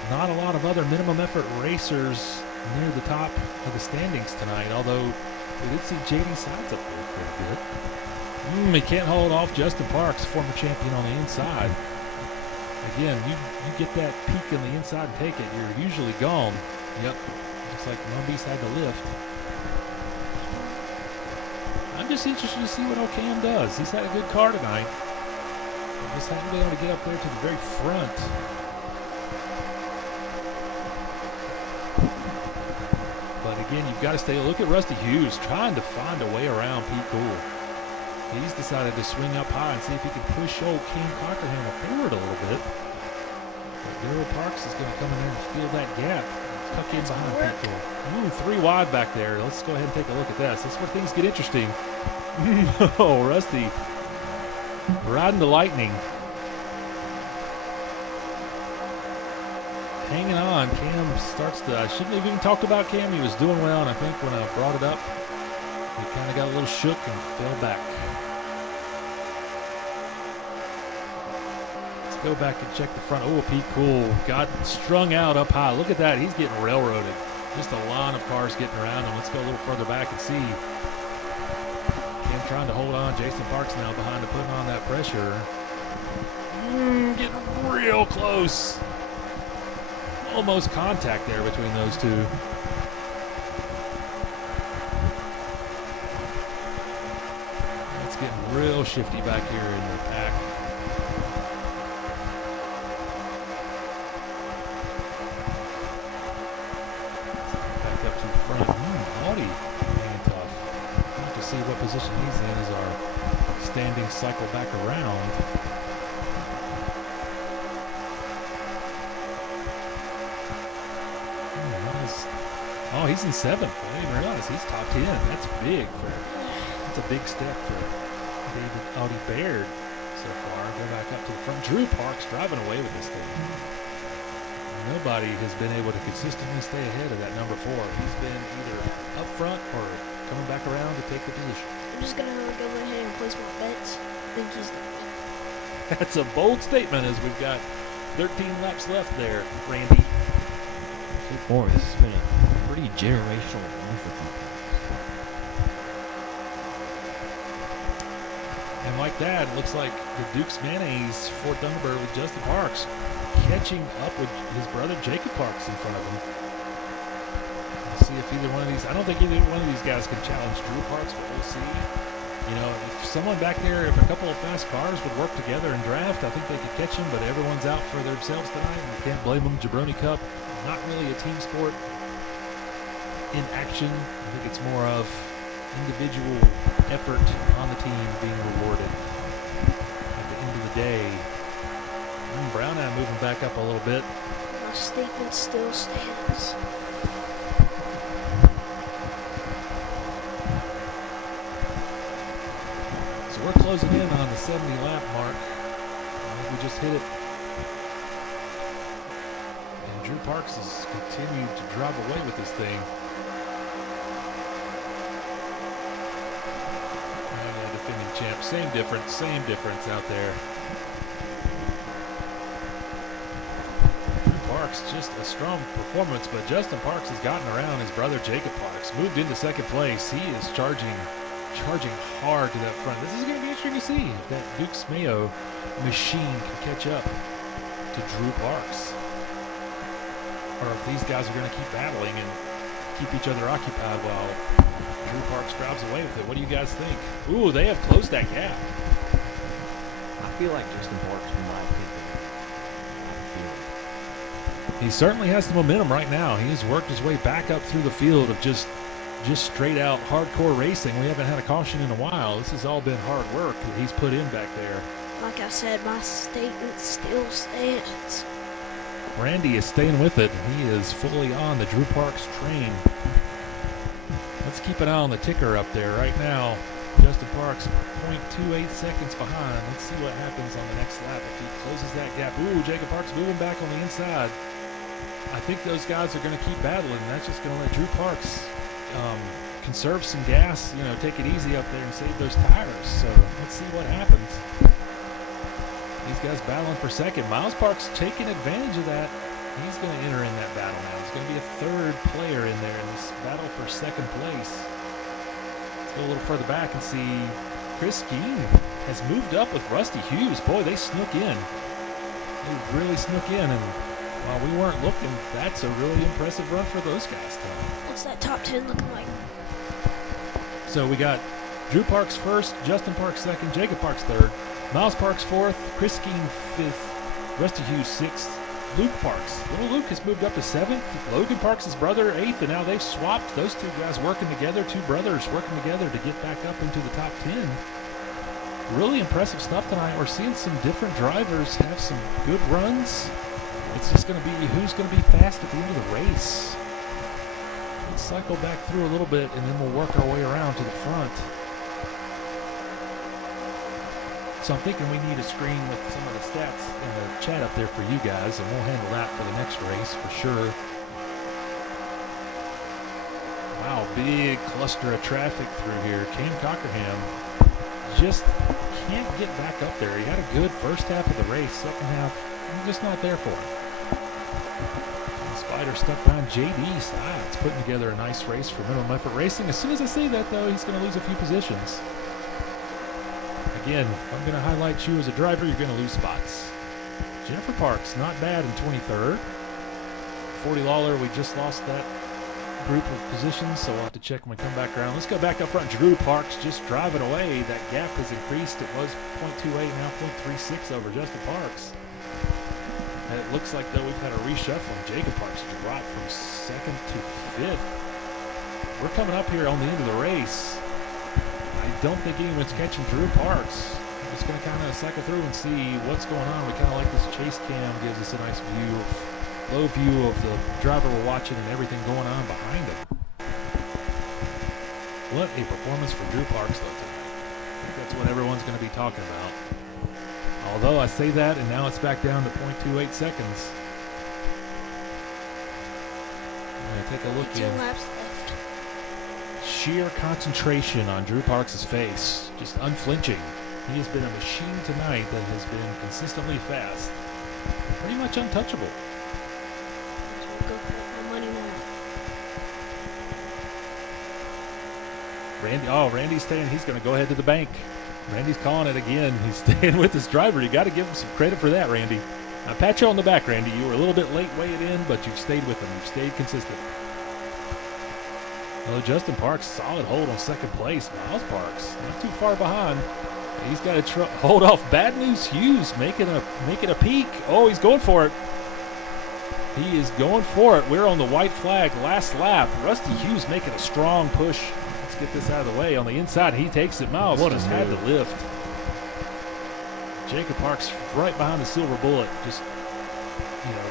Not a lot of other minimum effort racers near the top of the standings tonight, although we did see JD Sides up there for a bit. He can't hold off Justin Parks, former champion on the inside. Again, you get that peak on the inside and take it, you're usually gone. Yep. Looks like Mumby's had to lift. I'm just interested to see what O'Cam does. He's had a good car tonight. Just haven't been able to get up there to the very front. But again, you've got to stay. Look at Rusty Hughes trying to find a way around Pete Gould. He's decided to swing up high and see if he can push old King Cockerhammer forward a little bit. But Daryl Parks is going to come in there and fill that gap. Tuck in behind Pete Gould. Ooh, 3 wide back there. Let's go ahead and take a look at this. This is where things get interesting. Oh, Rusty riding the lightning. Hanging on. Cam starts to, I shouldn't have even talked about Cam. He was doing well, and I think when I brought it up, he kind of got a little shook and fell back. Let's go back and check the front. Oh, Pete Gould got strung out up high. Look at that. He's getting railroaded. Just a line of cars getting around him. Let's go a little further back and see. Cam trying to hold on. Jason Parks now behind him, putting on that pressure. Getting real close. Almost contact there between those two. It's getting real shifty back here in the pack. Back up to the front. Audi hanging tough. We'll have to see what position he's in as our standing cycle back around. Oh, he's in 7th. I didn't even realize he's top 10. That's big. That's a big step for David Audi Baird so far. Go back up to the front. Drew Parks driving away with this thing. Nobody has been able to consistently stay ahead of that number 4. He's been either up front or coming back around to take the position. I'm just gonna go ahead and place my bets. I think he's gonna win. That's a bold statement as we've got 13 laps left there, Randy. Boy, this has been a pretty generational run for people. And like that, it looks like the Duke's Mayonnaise for Thunderbird with Justin Parks catching up with his brother Jacob Parks in front of him. We'll see if either one of these, I don't think either one of these guys can challenge Drew Parks, but we'll see. You know, if someone back there, if a couple of fast cars would work together and draft, I think they could catch him, but everyone's out for themselves tonight, and you can't blame them. Jabroni Cup, not really a team sport in action. I think it's more of individual effort on the team being rewarded at the end of the day. Brown Eye moving back up a little bit. My statement still stands. So we're closing in on the 70 lap mark. I think we just hit it. And Drew Parks has continued to drive away with this thing. And the defending champ, same difference out there. Just a strong performance, but Justin Parks has gotten around his brother Jacob Parks, moved into 2nd place. He is charging hard to that front. This is going to be interesting to see if that Duke's Mayo machine can catch up to Drew Parks, or if these guys are going to keep battling and keep each other occupied while Drew Parks drives away with it. What do you guys think? Ooh, they have closed that gap. I feel like Justin Parks might pick it. He certainly has the momentum right now. He's worked his way back up through the field of just straight out hardcore racing. We haven't had a caution in a while. This has all been hard work that he's put in back there. Like I said, my statement still stands. Randy is staying with it. He is fully on the Drew Parks train. Let's keep an eye on the ticker up there right now. Justin Parks 0.28 seconds behind. Let's see what happens on the next lap if he closes that gap. Ooh, Jacob Parks moving back on the inside. I think those guys are going to keep battling. That's just going to let Drew Parks conserve some gas, you know, take it easy up there and save those tires. So let's see what happens. These guys battling for 2nd. Miles Parks taking advantage of that. He's going to enter in that battle now. He's going to be a 3rd player in there in this battle for 2nd place. Let's go a little further back and see Chris Skeen has moved up with Rusty Hughes. Boy, they snuck in. They really snuck in, and while we weren't looking, that's a really impressive run for those guys, Tom. What's that top 10 looking like? So we got Drew Parks first, Justin Parks second, Jacob Parks third, Miles Parks fourth, Chris Skeen fifth, Rusty Hughes sixth, Luke Parks. Little Luke has moved up to seventh, Logan Parks' his brother eighth, and now they've swapped those two guys working together, two brothers working together to get back up into the top 10. Really impressive stuff tonight. We're seeing some different drivers have some good runs. It's just going to be who's going to be fast at the end of the race. Let's cycle back through a little bit, and then we'll work our way around to the front. So I'm thinking we need a screen with some of the stats in the chat up there for you guys, and we'll handle that for the next race for sure. Wow, big cluster of traffic through here. Kane Cockerham just can't get back up there. He had a good first half of the race. Second half, I'm just not there for him. And Spider stuck behind JD Sides, putting together a nice race for Minimum Effort Racing. As soon as I see that, though, he's going to lose a few positions. Again, if I'm going to highlight you as a driver, you're going to lose spots. Jennifer Parks, not bad in 23rd. 40 Lawler, we just lost that group of positions, so we'll have to check when we come back around. Let's go back up front. Drew Parks just driving away. That gap has increased. It was 0.28, now 0.36 over Justin Parks. And it looks like, though, we've had a reshuffling. Jacob Parks dropped from second to fifth. We're coming up here on the end of the race. I don't think anyone's catching Drew Parks. I'm just going to kind of cycle through and see what's going on. We kind of like this chase cam, gives us a nice view of low view of the driver we're watching and everything going on behind him. What a performance for Drew Parks, though, tonight. I think that's what everyone's going to be talking about. Although I say that, and now it's back down to 0.28 seconds. I'm going to take a look 2 in. laps left. Sheer concentration on Drew Parks' face, just unflinching. He has been a machine tonight that has been consistently fast. Pretty much untouchable. So we'll go for my money now. Randy's staying. He's going to go ahead to the bank. Randy's calling it again. He's staying with his driver. You got to give him some credit for that, Randy. I pat you on the back, Randy. You were a little bit late weighing in, but you've stayed with him. You've stayed consistent. Well, Justin Parks, solid hold on second place. Miles Parks, not too far behind. He's got to hold off Bad News Hughes, making a peak. Oh, he's going for it. He is going for it. We're on the white flag, last lap. Rusty Hughes making a strong push. Let's get this out of the way. On the inside, he takes it. Miles just had to lift. Jacob Parks right behind the Silver Bullet, just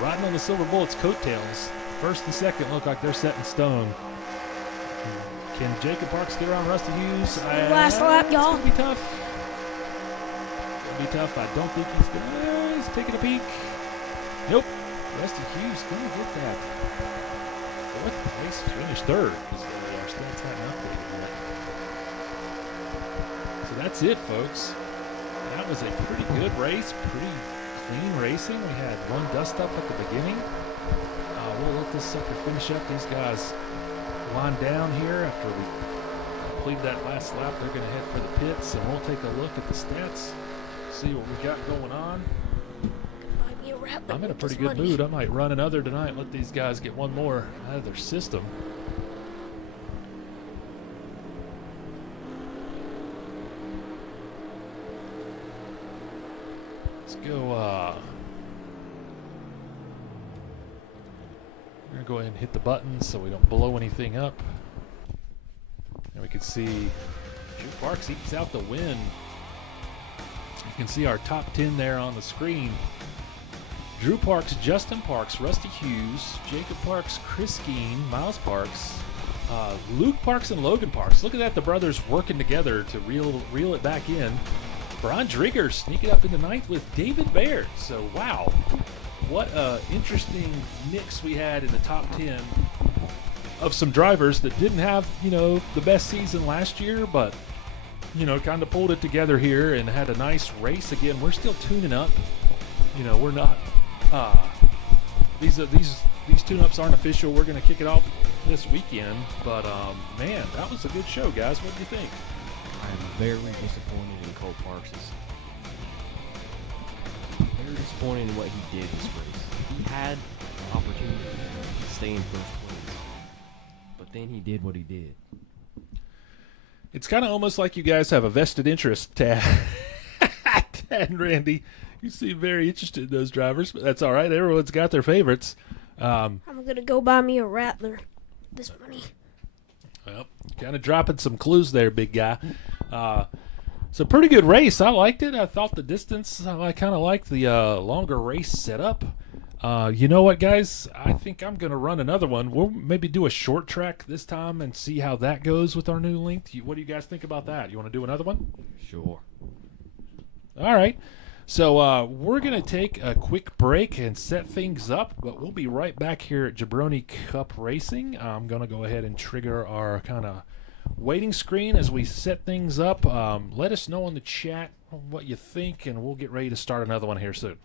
riding on the Silver Bullet's coattails. First and second look like they're set in stone. Can Jacob Parks get around Rusty Hughes? Last lap, y'all. It's going to be tough. I don't think he's going to. He's taking a peek. Nope. Rusty Hughes going to get that. Fourth place, finished third. Our stats haven't updated yet. So that's it, folks. That was a pretty good race. Pretty clean racing. We had one dust up at the beginning. We'll let this sucker finish up. These guys line down here after we complete that last lap. They're going to head for the pits, and we'll take a look at the stats, see what we got going on. Buy me a wrap I'm in a with pretty this good money. mood. I might run another tonight, let these guys get one more out of their system. Let's go, we're going to go ahead and hit the buttons so we don't blow anything up. And we can see Drew Parks ekes out the win. You can see our top 10 there on the screen. Drew Parks, Justin Parks, Rusty Hughes, Jacob Parks, Chris Skeen, Miles Parks, Luke Parks, and Logan Parks. Look at that, the brothers working together to reel it back in. Brian Drigger sneaking up into ninth with David Baird. So, wow. What an interesting mix we had in the top 10 of some drivers that didn't have, the best season last year, but, kind of pulled it together here and had a nice race. Again, we're still tuning up. We're not, these tune-ups aren't official. We're going to kick it off this weekend, but, man, that was a good show, guys. What do you think? I'm very disappointed in Cole Parks. very disappointed in what he did this race. He had opportunity to stay in first place, but then he did what he did. It's kind of almost like you guys have a vested interest, Tad. Tad and Randy. You seem very interested in those drivers, but that's all right. Everyone's got their favorites. I'm gonna go buy me a Rattler. This money. Well, kind of dropping some clues there, big guy. It's a pretty good race. I liked it. I thought the distance, I kind of liked the longer race setup. You know what, guys? I think I'm going to run another one. We'll maybe do a short track this time and see how that goes with our new length. What do you guys think about that? You want to do another one? Sure. All right. So we're going to take a quick break and set things up, but we'll be right back here at Jabroni Cup Racing. I'm going to go ahead and trigger our kind of waiting screen as we set things up. Let us know in the chat what you think, and we'll get ready to start another one here soon.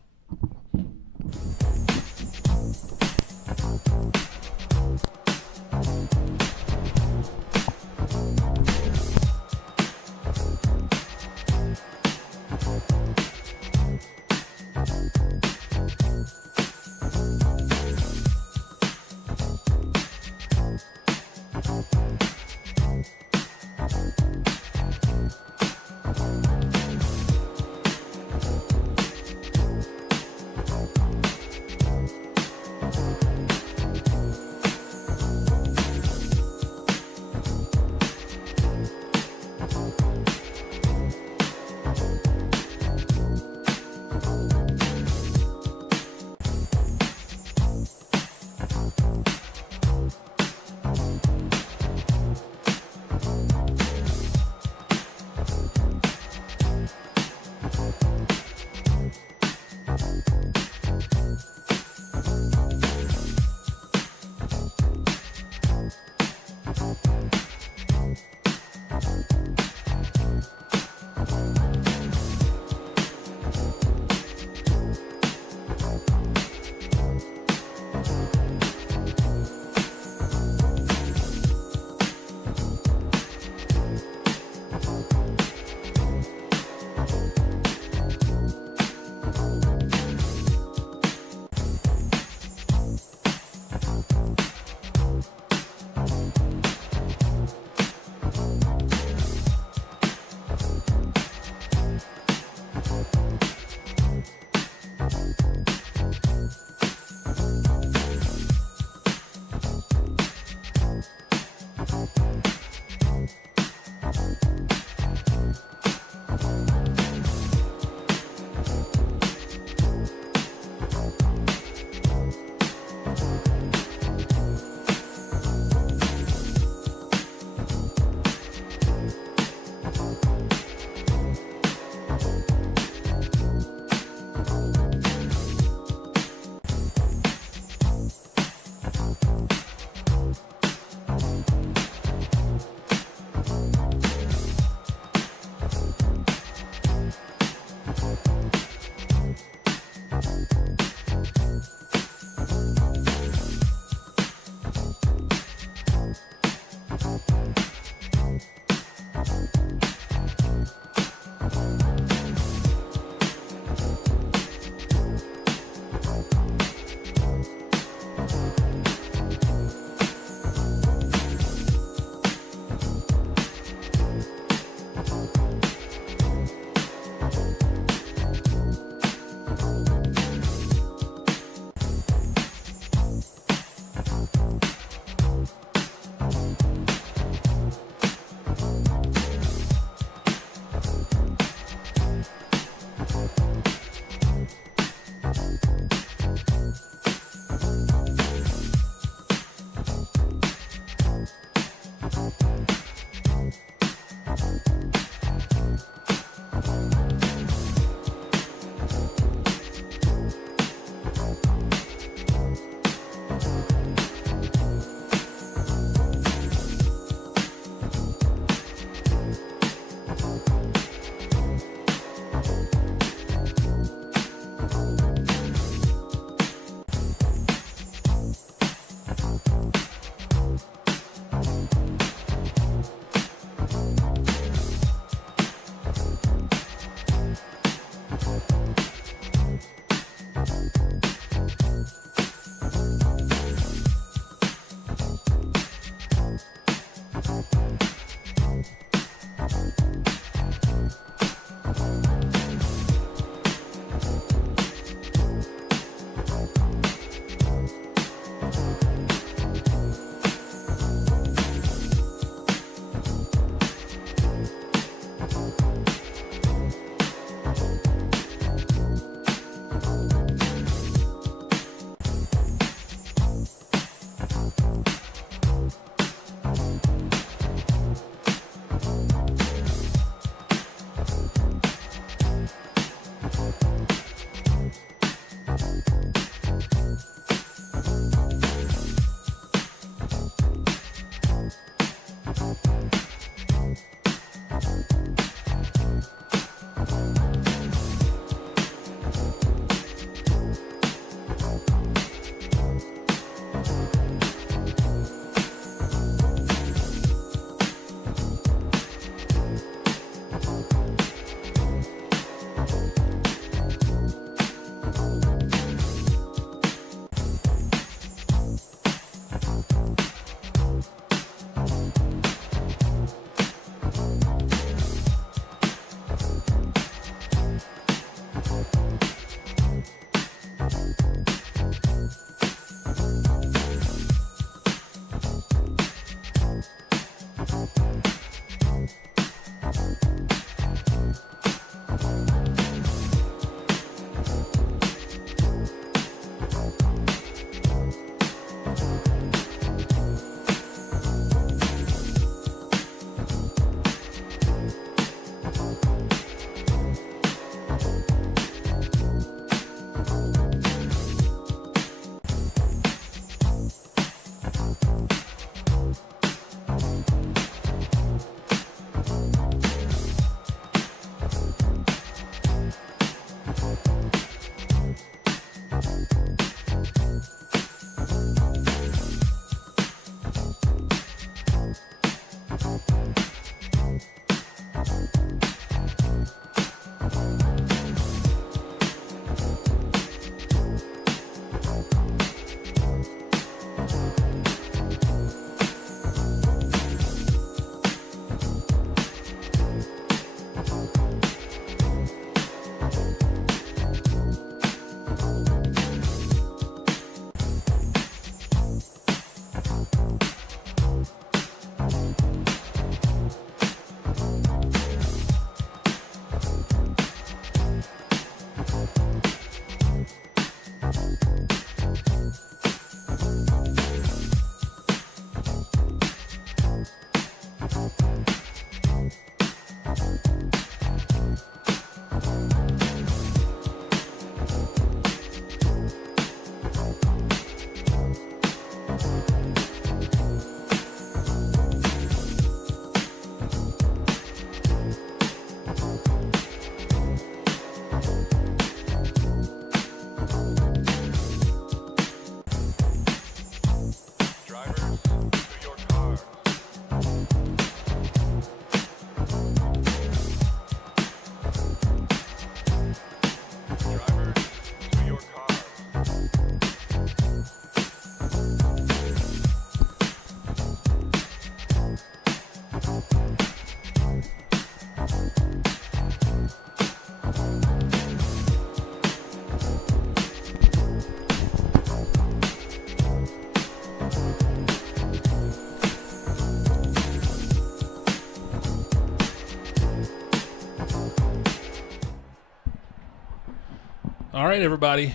right, everybody.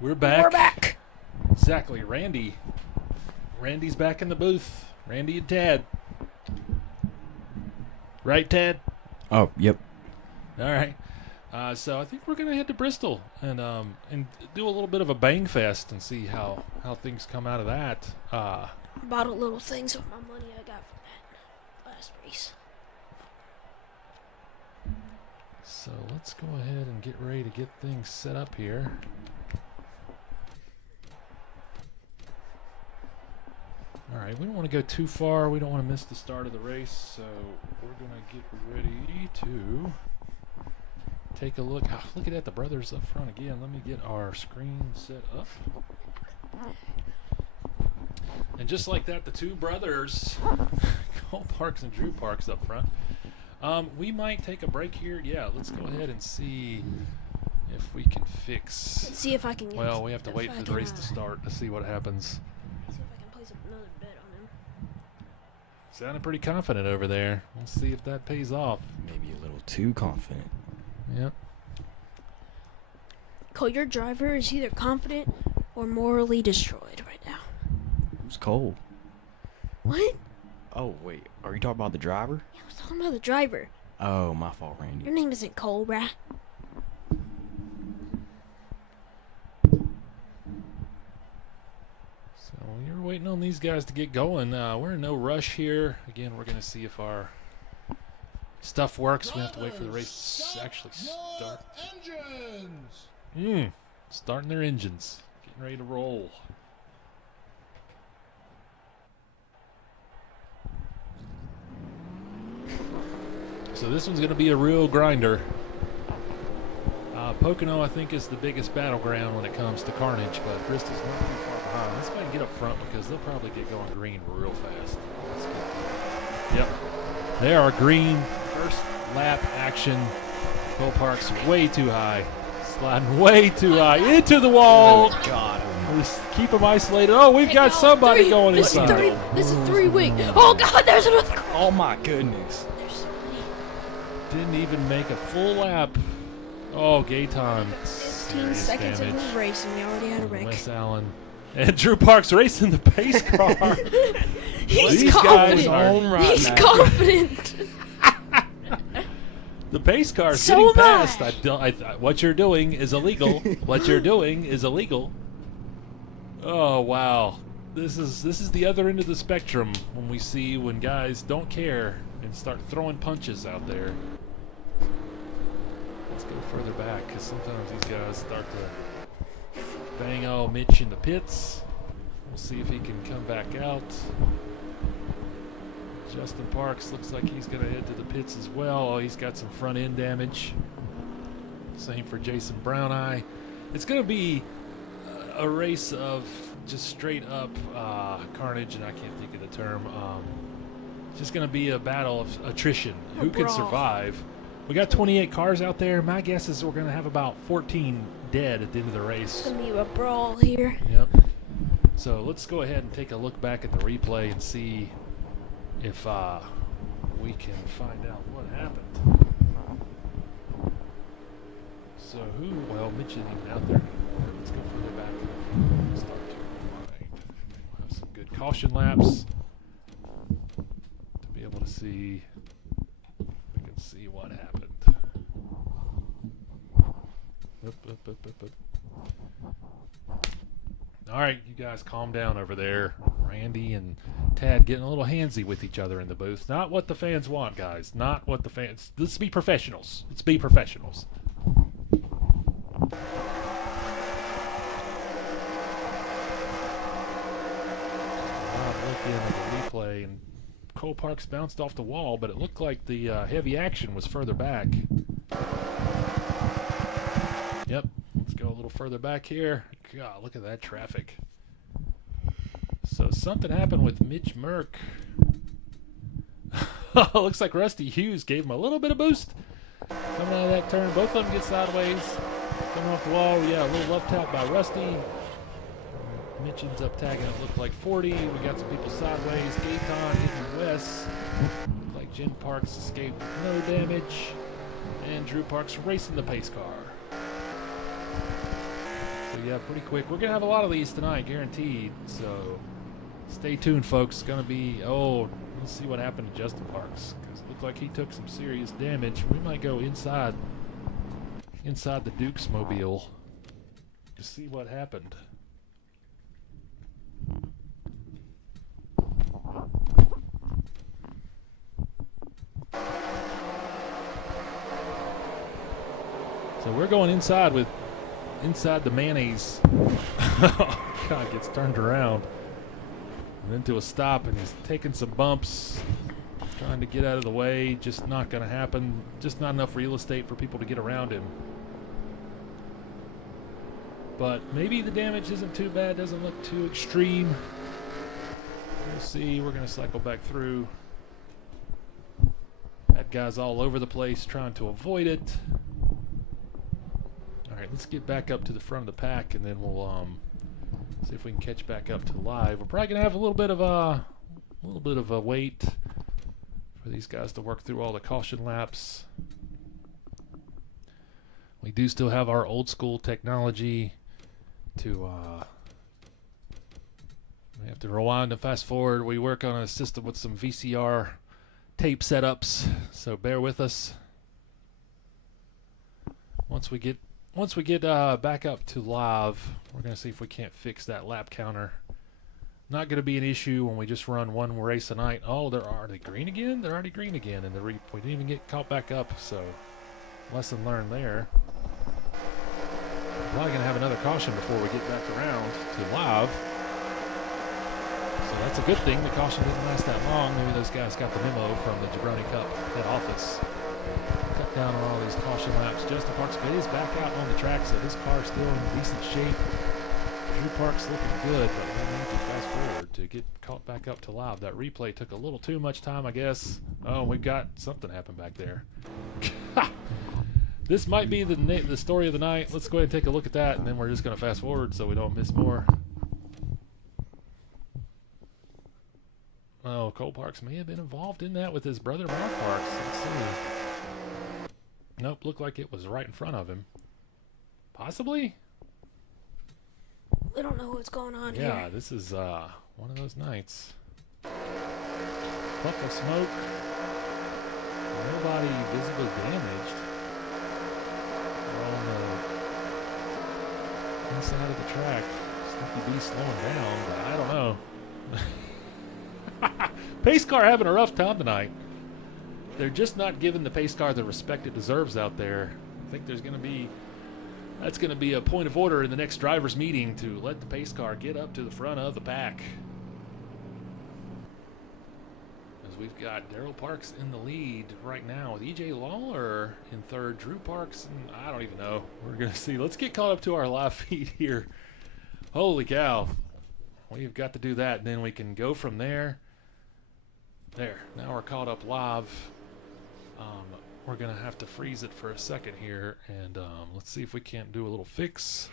We're back. We're back. Exactly. Randy's back in the booth. Randy and Tad. Right, Tad? Oh, yep. All right. So I think we're going to head to Bristol and do a little bit of a bang fest and see how things come out of that. Bought a little things with my money I got from that last race. So let's go ahead and get ready to get things set up here. All right, we don't want to go too far. We don't want to miss the start of the race, so we're going to get ready to take a look. Oh, look at that, the brothers up front again. Let me get our screen set up. And just like that, the two brothers, Cole Parks and Drew Parks up front. We might take a break here. Yeah, let's go ahead and see if we can fix. Let's see if I can get. Well, we have to if wait I for the can, race to start to see what happens. See if I can place another bet on him. Sounding pretty confident over there. We'll see if that pays off. Maybe a little too confident. Yep. Cole, your driver is either confident or morally destroyed right now. Who's Cole? What? Oh, wait. Are you talking about the driver? Yeah, I was talking about the driver. Oh, my fault, Randy. Your name isn't Cole, bruh. So you're waiting on these guys to get going. We're in no rush here. Again, we're going to see if our stuff works. We have to wait for the race to actually start. Starting their engines. Getting ready to roll. So this one's going to be a real grinder. Pocono, I think, is the biggest battleground when it comes to carnage, but Bristol's not too far behind. Let's go ahead and get up front because they'll probably get going green real fast. Yep. They are green. First lap action. Cole Parks way too high. Sliding way too high into the wall. Oh, God. Just keep them isolated. Oh, we've got somebody going this inside. This is three wing. Oh God, there's another car. Oh, my goodness. There's so many. Didn't even make a full lap. Oh, Gaetan. 15 seconds into the race and we already had a wreck. Wes Allen. And Drew Parks racing the pace car. He's These confident. guys are right He's now. confident. The pace car is So getting am I. past. What you're doing is illegal. What you're doing is illegal. Oh wow, this is the other end of the spectrum when guys don't care and start throwing punches out there. Let's go further back because sometimes these guys start to bang old Mitch in the pits. We'll see if he can come back out. Justin Parks looks like he's going to head to the pits as well. Oh, he's got some front end damage. Same for Jason Browneye. It's going to be a race of just straight up carnage, and I can't think of the term. It's just going to be a battle of attrition. Who can brawl. survive? We got 28 cars out there. My guess is we're going to have about 14 dead at the end of the race. It's gonna be a brawl here. Yep. So let's go ahead and take a look back at the replay and see if we can find out what happened. So well, Mitch isn't even out there anymore. Let's go further back to the start. Right. We'll have some good caution laps to be able to see. We can see what happened. Up. All right, you guys calm down over there. Randy and Tad getting a little handsy with each other in the booth. Not what the fans want, guys. Not what the fans... Let's be professionals. Let's be professionals. Looking at the replay, and Cole Parks bounced off the wall, but it looked like the heavy action was further back. Yep. Let's go a little further back here. God, look at that traffic. So something happened with Mitch Merck. Looks like Rusty Hughes gave him a little bit of boost. Coming out of that turn, both of them get sideways. Coming off the wall, yeah, a little left tap by Rusty. Mitch ends up tagging it, looked like 40. We got some people sideways. Gaetan hitting Wes. Looked like Jen Parks escaped with no damage. And Drew Parks racing the pace car. yeah, pretty quick. We're gonna have a lot of these tonight, guaranteed. So stay tuned, folks. It's gonna be let's see what happened to Justin Parks, because it looked like he took some serious damage. We might go inside the Duke's mobile to see what happened. So we're going inside the mayonnaise. God, gets turned around and into a stop, and he's taking some bumps, trying to get out of the way. Just not going to happen. Just not enough real estate for people to get around him. But maybe the damage isn't too bad. Doesn't look too extreme. We'll see. We're going to cycle back through. Had guys all over the place trying to avoid it. All right, let's get back up to the front of the pack, and then we'll see if we can catch back up to live. We're probably gonna have a little bit of a wait for these guys to work through all the caution laps. We do still have our old school technology to we have to rewind and fast forward. We work on a system with some VCR tape setups, so bear with us. Once we get back up to live, we're going to see if we can't fix that lap counter. Not going to be an issue when we just run one race a night. Oh, are they green again? They're already green again, and we didn't even get caught back up, so lesson learned there. We're probably going to have another caution before we get back around to live. So that's a good thing. The caution didn't last that long. Maybe those guys got the memo from the Jabroni Cup head office. Cut down on all these caution laps. Justin Parks is back out on the track, so his car's still in decent shape. Drew Parks looking good, but we need to fast forward to get caught back up to live. That replay took a little too much time, I guess. Oh, we've got something happen back there. This might be the story of the night. Let's go ahead and take a look at that, and then we're just going to fast forward so we don't miss more. Oh, Cole Parks may have been involved in that with his brother Mark Parks. Let's see. Nope, looked like it was right in front of him. Possibly? We don't know what's going on here. Yeah, this is one of those nights. Puff of smoke. Nobody visibly damaged. We're on the inside of the track. Sneaky B slowing down, but I don't know. Pace car having a rough time tonight. They're just not giving the pace car the respect it deserves out there. I think that's going to be a point of order in the next drivers' meeting to let the pace car get up to the front of the pack. As we've got Daryl Parks in the lead right now with EJ Lawler in third, Drew Parks, and I don't even know. We're going to see. Let's get caught up to our live feed here. Holy cow. We've got to do that, and then we can go from there. There. Now we're caught up live. We're going to have to freeze it for a second here, and let's see if we can't do a little fix.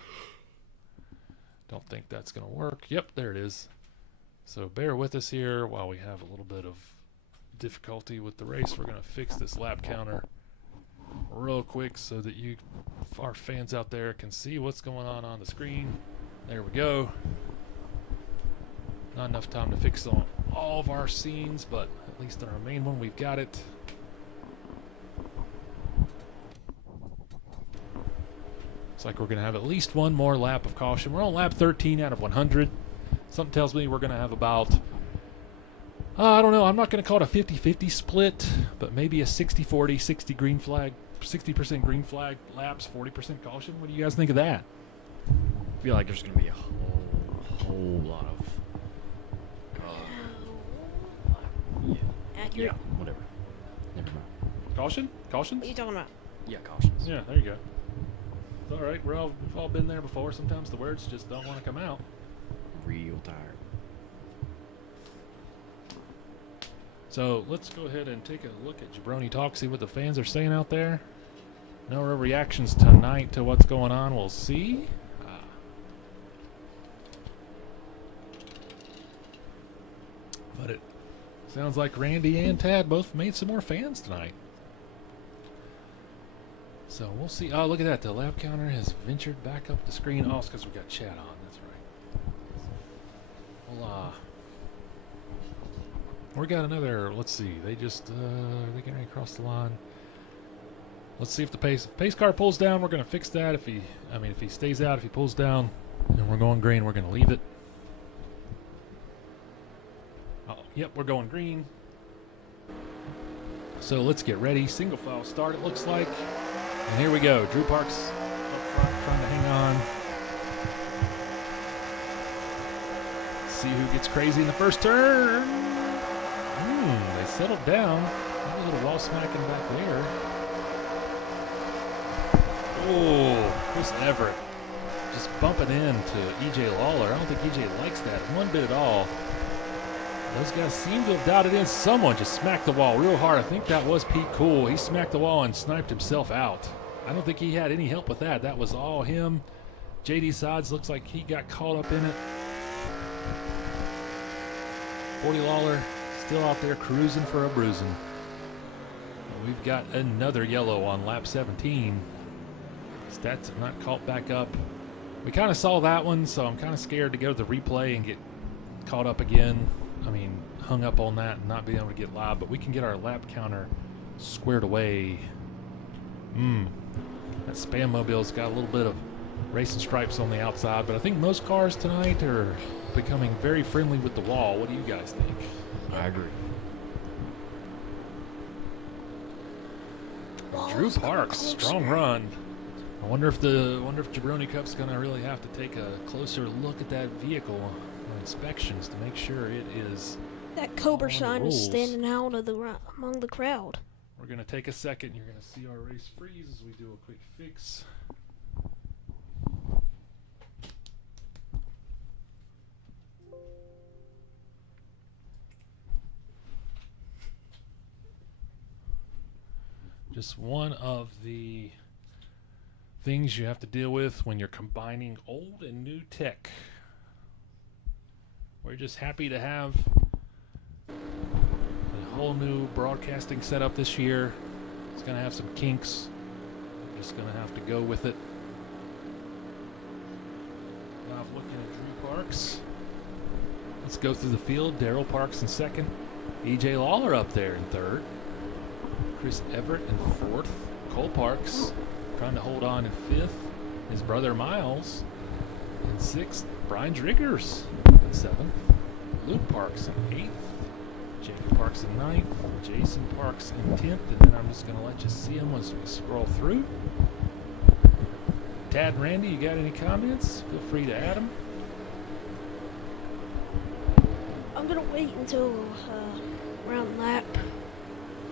Don't think that's going to work. Yep, there it is. So bear with us here while we have a little bit of difficulty with the race. We're going to fix this lap counter real quick so that you, our fans out there, can see what's going on the screen. There we go. Not enough time to fix on all of our scenes, but at least on our main one, we've got it. Looks like we're going to have at least one more lap of caution. We're on lap 13 out of 100. Something tells me we're going to have about, I don't know, I'm not going to call it a 50-50 split, but maybe a 60-40, 60 green flag, 60% green flag laps, 40% caution. What do you guys think of that? I feel like there's going to be a whole lot of Accurate. yeah, whatever. Never mind. Caution? Cautions? What are you talking about? Yeah, cautions. Yeah, there you go. It's all right. We've all been there before. Sometimes the words just don't want to come out. Real tired. So let's go ahead and take a look at Jabroni Talk, see what the fans are saying out there. No real reactions tonight to what's going on. We'll see. But it sounds like Randy and Tad both made some more fans tonight. So we'll see. Oh, look at that. The lap counter has ventured back up the screen. Oh, it's because we got chat on. That's right. Well, we got another. Let's see. They just are they getting across the line? Let's see if the pace car pulls down. We're gonna fix that. If he stays out, if he pulls down, and we're going green, we're gonna leave it. Oh, yep, we're going green. So let's get ready. Single file start. It looks like. And here we go. Drew Parks up front trying to hang on. See who gets crazy in the first turn. They settled down. Got a little wall smacking back there. Oh, Chris Everett just bumping into E.J. Lawler. I don't think E.J. likes that one bit at all. Those guys seem to have dotted in. Someone just smacked the wall real hard. I think that was Pete Cool. He smacked the wall and sniped himself out. I don't think he had any help with that. That was all him. J.D. Sides looks like he got caught up in it. 40 Lawler still out there cruising for a bruising. We've got another yellow on lap 17. Stats have not caught back up. We kind of saw that one, so I'm kind of scared to go to the replay and get caught up again. I mean, hung up on that and not being able to get live, but we can get our lap counter squared away. That Spam Mobile's got a little bit of racing stripes on the outside, but I think most cars tonight are becoming very friendly with the wall. What do you guys think? I agree. Drew Parks, strong run. I wonder if Jabroni Cup's gonna really have to take a closer look at that vehicle for inspections to make sure it is. That Cobra on the sign is rules. standing out of among the crowd. We're gonna take a second. You're gonna see our race freeze as we do a quick fix. Just one of the things you have to deal with when you're combining old and new tech. We're just happy to have a whole new broadcasting setup this year. It's going to have some kinks. Just going to have to go with it. Now looking at Drew Parks. Let's go through the field. Darrell Parks in second. E.J. Lawler up there in third. Chris Everett in fourth. Cole Parks trying to hold on in fifth. His brother Miles in sixth. Brian Driggers in seventh. Luke Parks in eighth. Jacob Parks in ninth. Jason Parks in 10th. And then I'm just going to let you see him as we scroll through. Tad and Randy, you got any comments? Feel free to add them. I'm gonna wait until around lap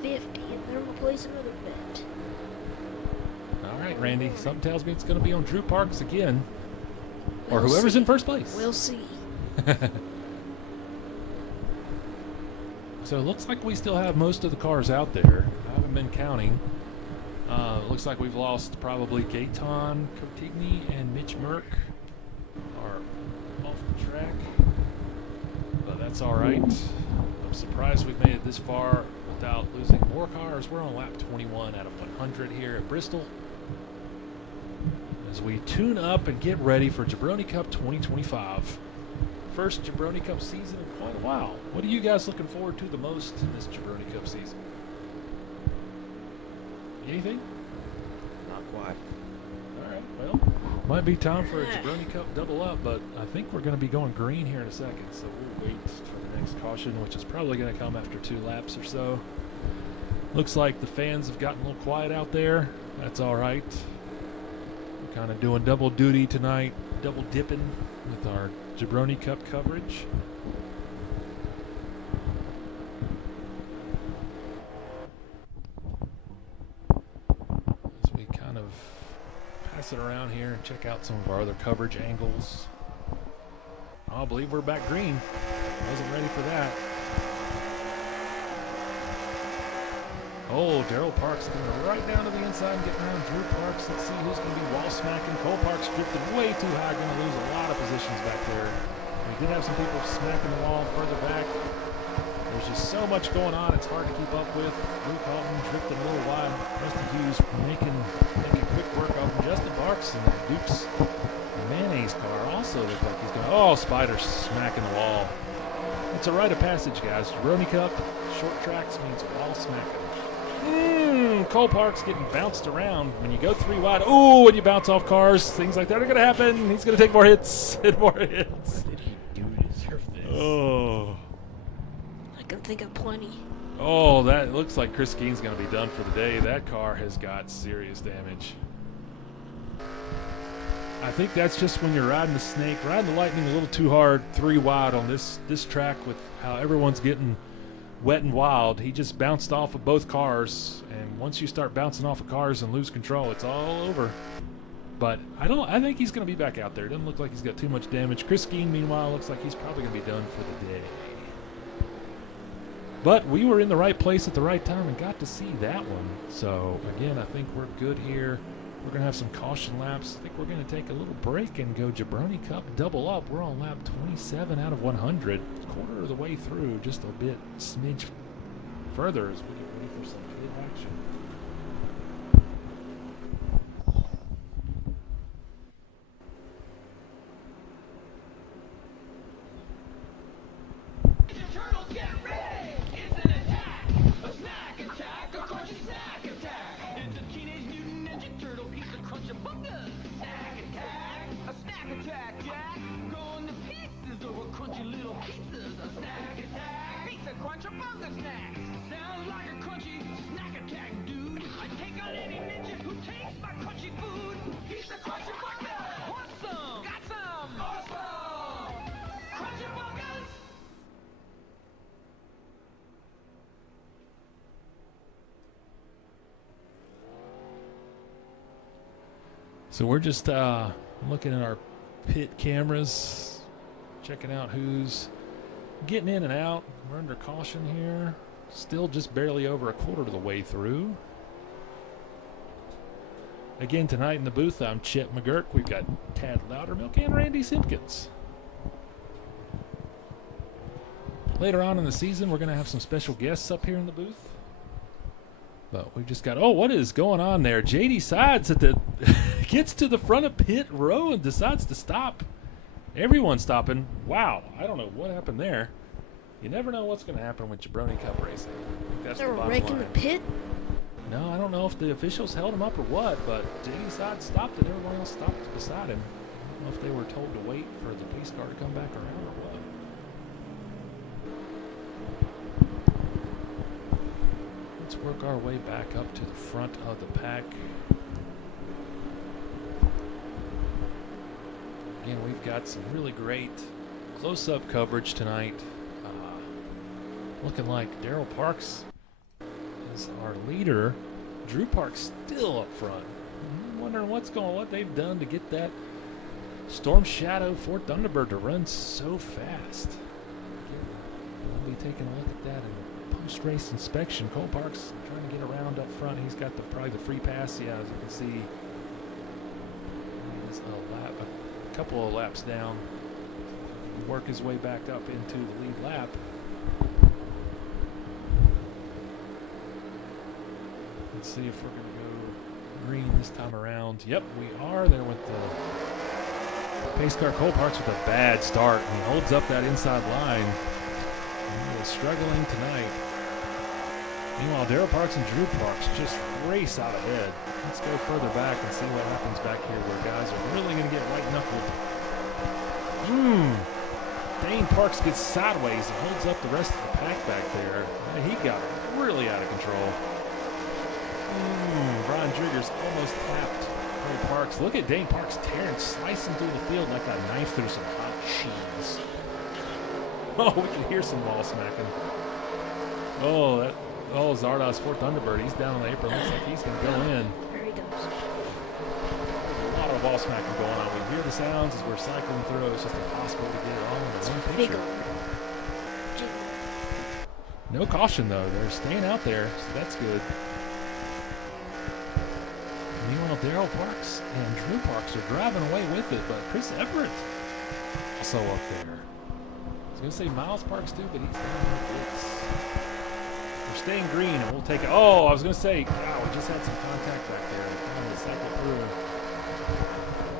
50, and then I'm gonna place another bet. All right, Randy. Something tells me it's going to be on Drew Parks again. Or We'll whoever's see. in first place. We'll see. So it looks like we still have most of the cars out there. I haven't been counting. Looks like we've lost probably Gaetan Cotigny and Mitch Merck are off the track. But that's all right. I'm surprised we've made it this far without losing more cars. We're on lap 21 out of 100 here at Bristol. As we tune up and get ready for Jabroni Cup 2025. First Jabroni Cup season in quite a while. What are you guys looking forward to the most in this Jabroni Cup season? Anything? Not quite. All right, well, might be time for a Jabroni Cup double up, but I think we're going to be going green here in a second, so we'll wait for the next caution, which is probably going to come after 2 laps or so. Looks like the fans have gotten a little quiet out there. That's all right. We're kind of doing double duty tonight, double dipping with our Jabroni Cup coverage. As we kind of pass it around here and check out some of our other coverage angles. I believe we're back green. Wasn't ready for that. Oh, Darrell Parks coming right down to the inside and getting around Drew Parks. Let's see who's going to be wall smacking. Cole Parks drifted way too high, going to lose a lot of positions back there. We did have some people smacking the wall further back. There's just so much going on, it's hard to keep up with. Luke Halton drifting a little wide. Rusty Hughes making quick work of him. Justin Barks and Duke's mayonnaise car also look like he's going. Oh, Spider smacking the wall. It's a rite of passage, guys. Jabroni Cup, short tracks means wall smacking. Cole Park's getting bounced around when you go 3 wide. Oh, when you bounce off cars, things like that are going to happen. He's going to take more hits and more hits. What did he do to deserve this? Oh. I can think of plenty. Oh, that looks like Chris Keen's going to be done for the day. That car has got serious damage. I think that's just when you're riding the snake, riding the lightning a little too hard, 3 wide on this track with how everyone's getting wet and wild. He just bounced off of both cars, and once you start bouncing off of cars and lose control, it's all over. But I think he's going to be back out there. Doesn't look like he's got too much damage. Chris Keen, meanwhile, looks like he's probably going to be done for the day. But we were in the right place at the right time and got to see that one. So, again, I think we're good here. We're going to have some caution laps. I think we're going to take a little break and go Jabroni Cup double up. We're on lap 27 out of 100. Quarter of the way through, just a bit smidge further as we get ready for some pit action. Turtles get ready! It's an attack! A snack attack! A crunchy snack attack! It's a Teenage Mutant Ninja Turtle pizza crunch bunga! Snack attack! A snack attack, Jack! Going to pieces over crunchy little pizzas! A snack attack! Pizza crunch bunga snacks! Sounds like a crunchy snack attack, dude! I take on any ninja who takes my crunchy food! Pizza crunch bunga! Want some? Got some! Awesome! Crunchy bungas! So we're just looking at our pit cameras, checking out who's getting in and out. We're under caution here. Still just barely over a quarter of the way through. Again, tonight in the booth, I'm Chet McGurk. We've got Tad Loudermilk and Randy Simpkins. Later on in the season, we're going to have some special guests up here in the booth. But we've just got, oh, what is going on there? JD Sides at the gets to the front of pit row and decides to stop. Everyone's stopping. Wow, I don't know what happened there. You never know what's going to happen with Jabroni Cup racing. I think that's They the were bottom raking line. the pit. No, I don't know if the officials held him up or what, but JD Sides stopped and everyone else stopped beside him. I don't know if they were told to wait for the police car to come back around or what. Let's work our way back up to the front of the pack. Again, we've got some really great close-up coverage tonight. Looking like Daryl Parks is our leader. Drew Parks still up front. I'm wondering what they've done to get that Storm Shadow Ford Thunderbird to run so fast. Again, we'll be taking a look at that in post-race inspection. Cole Parks trying to get around up front. He's got probably the free pass. Yeah, as you can see, he's a couple of laps down. He'll work his way back up into the lead lap. Let's see if we're going to go green this time around. Yep, we are there with the pace car. Cole Parks with a bad start. He holds up that inside line. He is struggling tonight. Meanwhile, Daryl Parks and Drew Parks just race out ahead. Let's go further back and see what happens back here where guys are really going to get white-knuckled. Dane Parks gets sideways and holds up the rest of the pack back there. He got really out of control. Brian Driggers almost tapped Cole Parks. Look at Dane Parks tearing, slicing through the field like a knife through some hot cheese. Oh, we can hear some wall smacking. Oh, Zardoz Ford Thunderbird. He's down on the apron. Looks like he's going to go in. There he goes. A lot of wall smacking going on. We hear the sounds as we're cycling through. It's just impossible to get it all in the one picture. No caution, though. They're staying out there, so that's good. Meanwhile, Daryl Parks and Drew Parks are driving away with it, but Chris Everett also up there. was going to say Miles Parks too, but he's down in the pits. We're staying green, and we'll take it. Oh, I was going to say, wow, we just had some contact back there. Trying to cycle through.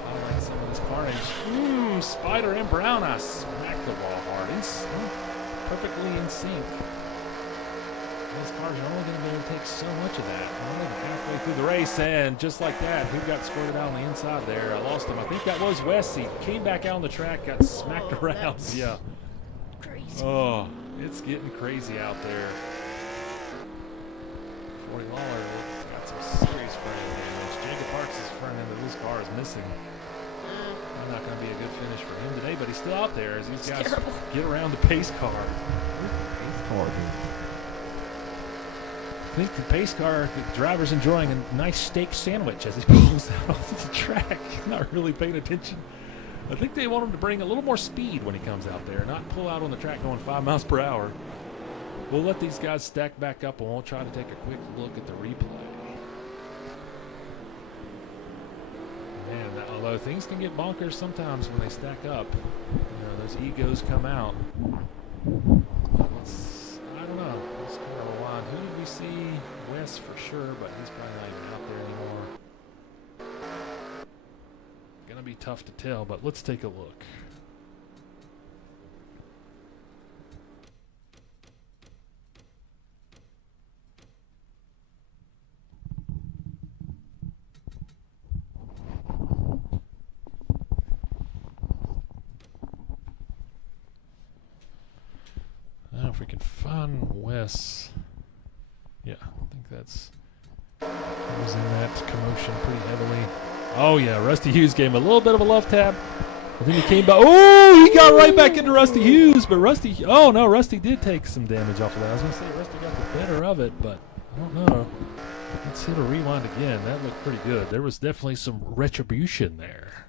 Highlight some of this carnage. Spider and Brown, I smacked the wall hard. Perfectly in sync. These cars are only going to be able to take so much of that. Only halfway through the race, and just like that, who got squirted out on the inside there? I lost him. I think that was Wes. He came back out on the track, got smacked around. Yeah. Crazy. Oh, it's getting crazy out there. 40 Lawler got some serious front end damage. Jacob Parks' front end of this car is missing. Not going to be a good finish for him today, but he's still out there as these guys get around the pace car. Pace car, dude. I think the pace car, the driver's enjoying a nice steak sandwich as he pulls out onto the track, not really paying attention. I think they want him to bring a little more speed when he comes out there, not pull out on the track going 5 miles per hour. We'll let these guys stack back up, and we'll try to take a quick look at the replay. Man, although things can get bonkers sometimes when they stack up, you know, those egos come out. I don't know. Let's kind of rewind. Who did we see? Wes for sure, but he's probably not even out there anymore. Gonna be tough to tell, but let's take a look. Now if we can find Wes. Yeah, I think that's... He was in that commotion pretty heavily. Oh yeah, Rusty Hughes gave him a little bit of a love tap. But then he came back. Oh, he got right back into Rusty Hughes. But Rusty... Oh no, Rusty did take some damage off of that. I was going to say Rusty got the better of it, but I don't know. Let's hit a rewind again. That looked pretty good. There was definitely some retribution there.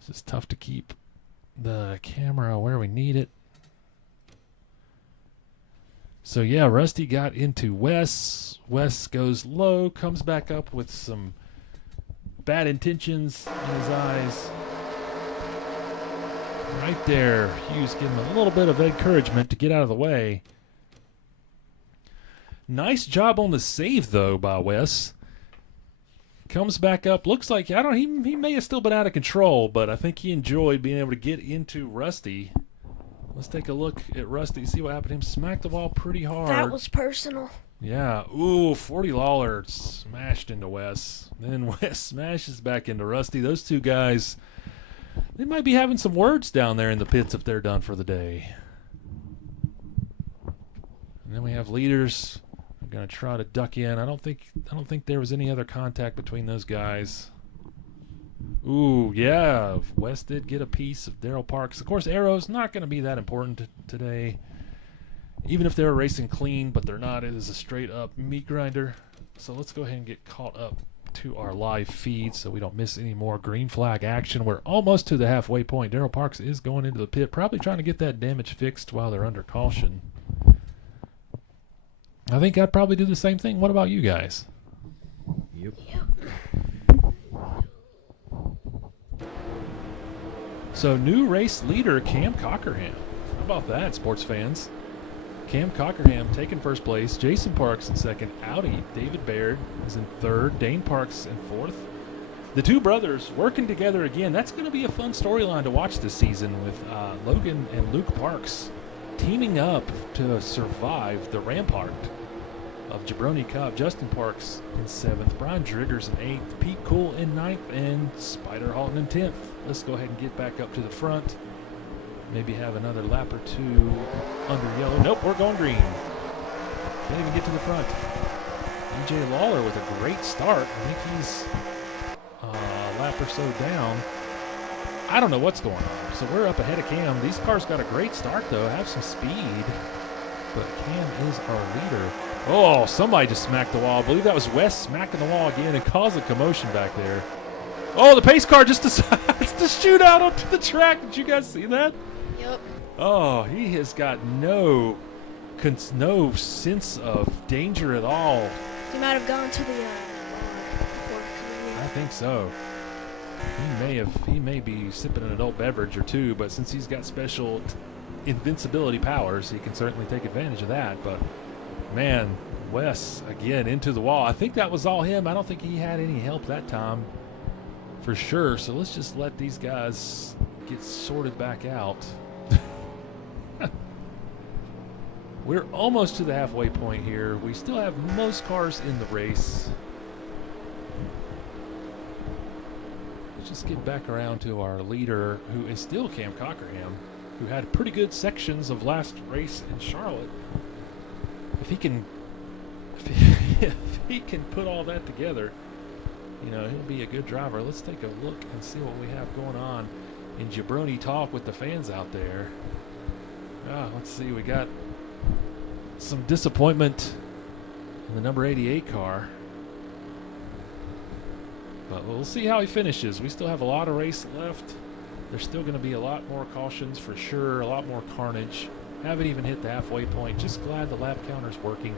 This is tough to keep the camera where we need it. So yeah, Rusty got into Wes. Wes goes low, comes back up with some bad intentions in his eyes. Right there, Hughes giving him a little bit of encouragement to get out of the way. Nice job on the save though by Wes. Comes back up. Looks like he may have still been out of control, but I think he enjoyed being able to get into Rusty. Let's take a look at Rusty, see what happened to him. Smacked the wall pretty hard. That was personal. Yeah. Ooh, 40 Lawler smashed into Wes. Then Wes smashes back into Rusty. Those two guys, they might be having some words down there in the pits if they're done for the day. And then we have leaders. I'm gonna try to duck in. I don't think there was any other contact between those guys. Ooh, yeah. Wes did get a piece of Daryl Parks. Of course, Arrow's not going to be that important today. Even if they're racing clean, but they're not. It is a straight-up meat grinder. So let's go ahead and get caught up to our live feed so we don't miss any more green flag action. We're almost to the halfway point. Daryl Parks is going into the pit, probably trying to get that damage fixed while they're under caution. I think I'd probably do the same thing. What about you guys? Yep. So new race leader, Cam Cockerham. How about that, sports fans? Cam Cockerham taking first place. Jason Parks in second. Audi, David Baird is in third. Dane Parks in fourth. The two brothers working together again. That's going to be a fun storyline to watch this season with Logan and Luke Parks teaming up to survive the rampart of Jabroni Cup. Justin Parks in 7th, Brian Driggers in 8th, Pete Cool in 9th, and Spider Halton in 10th. Let's go ahead and get back up to the front. Maybe have another lap or two under yellow. Nope, we're going green. Can't even get to the front. EJ Lawler with a great start. I think he's a lap or so down. I don't know what's going on. So we're up ahead of Cam. These cars got a great start, though. Have some speed. But Cam is our leader. Oh, somebody just smacked the wall. I believe that was Wes smacking the wall again and caused a commotion back there. Oh, the pace car just decides to shoot out onto the track. Did you guys see that? Yep. Oh, he has got no sense of danger at all. He might have gone to the before coming in. I think so. He may be sipping an adult beverage or two, but since he's got special invincibility powers, he can certainly take advantage of that. But man, Wes again into the wall. I think that was all him. I don't think he had any help that time for sure. So let's just let these guys get sorted back out. We're almost to the halfway point here. We still have most cars in the race. Let's just get back around to our leader, who is still Cam Cockerham, who had pretty good sections of last race in Charlotte. If he can put all that together, you know, he'll be a good driver. Let's take a look and see what we have going on in Jabroni talk with the fans out there. Let's see, we got some disappointment in the number 88 car. But we'll see how he finishes. We still have a lot of race left. There's still going to be a lot more cautions for sure, a lot more carnage. Haven't even hit the halfway point. Just glad the lap counter's working.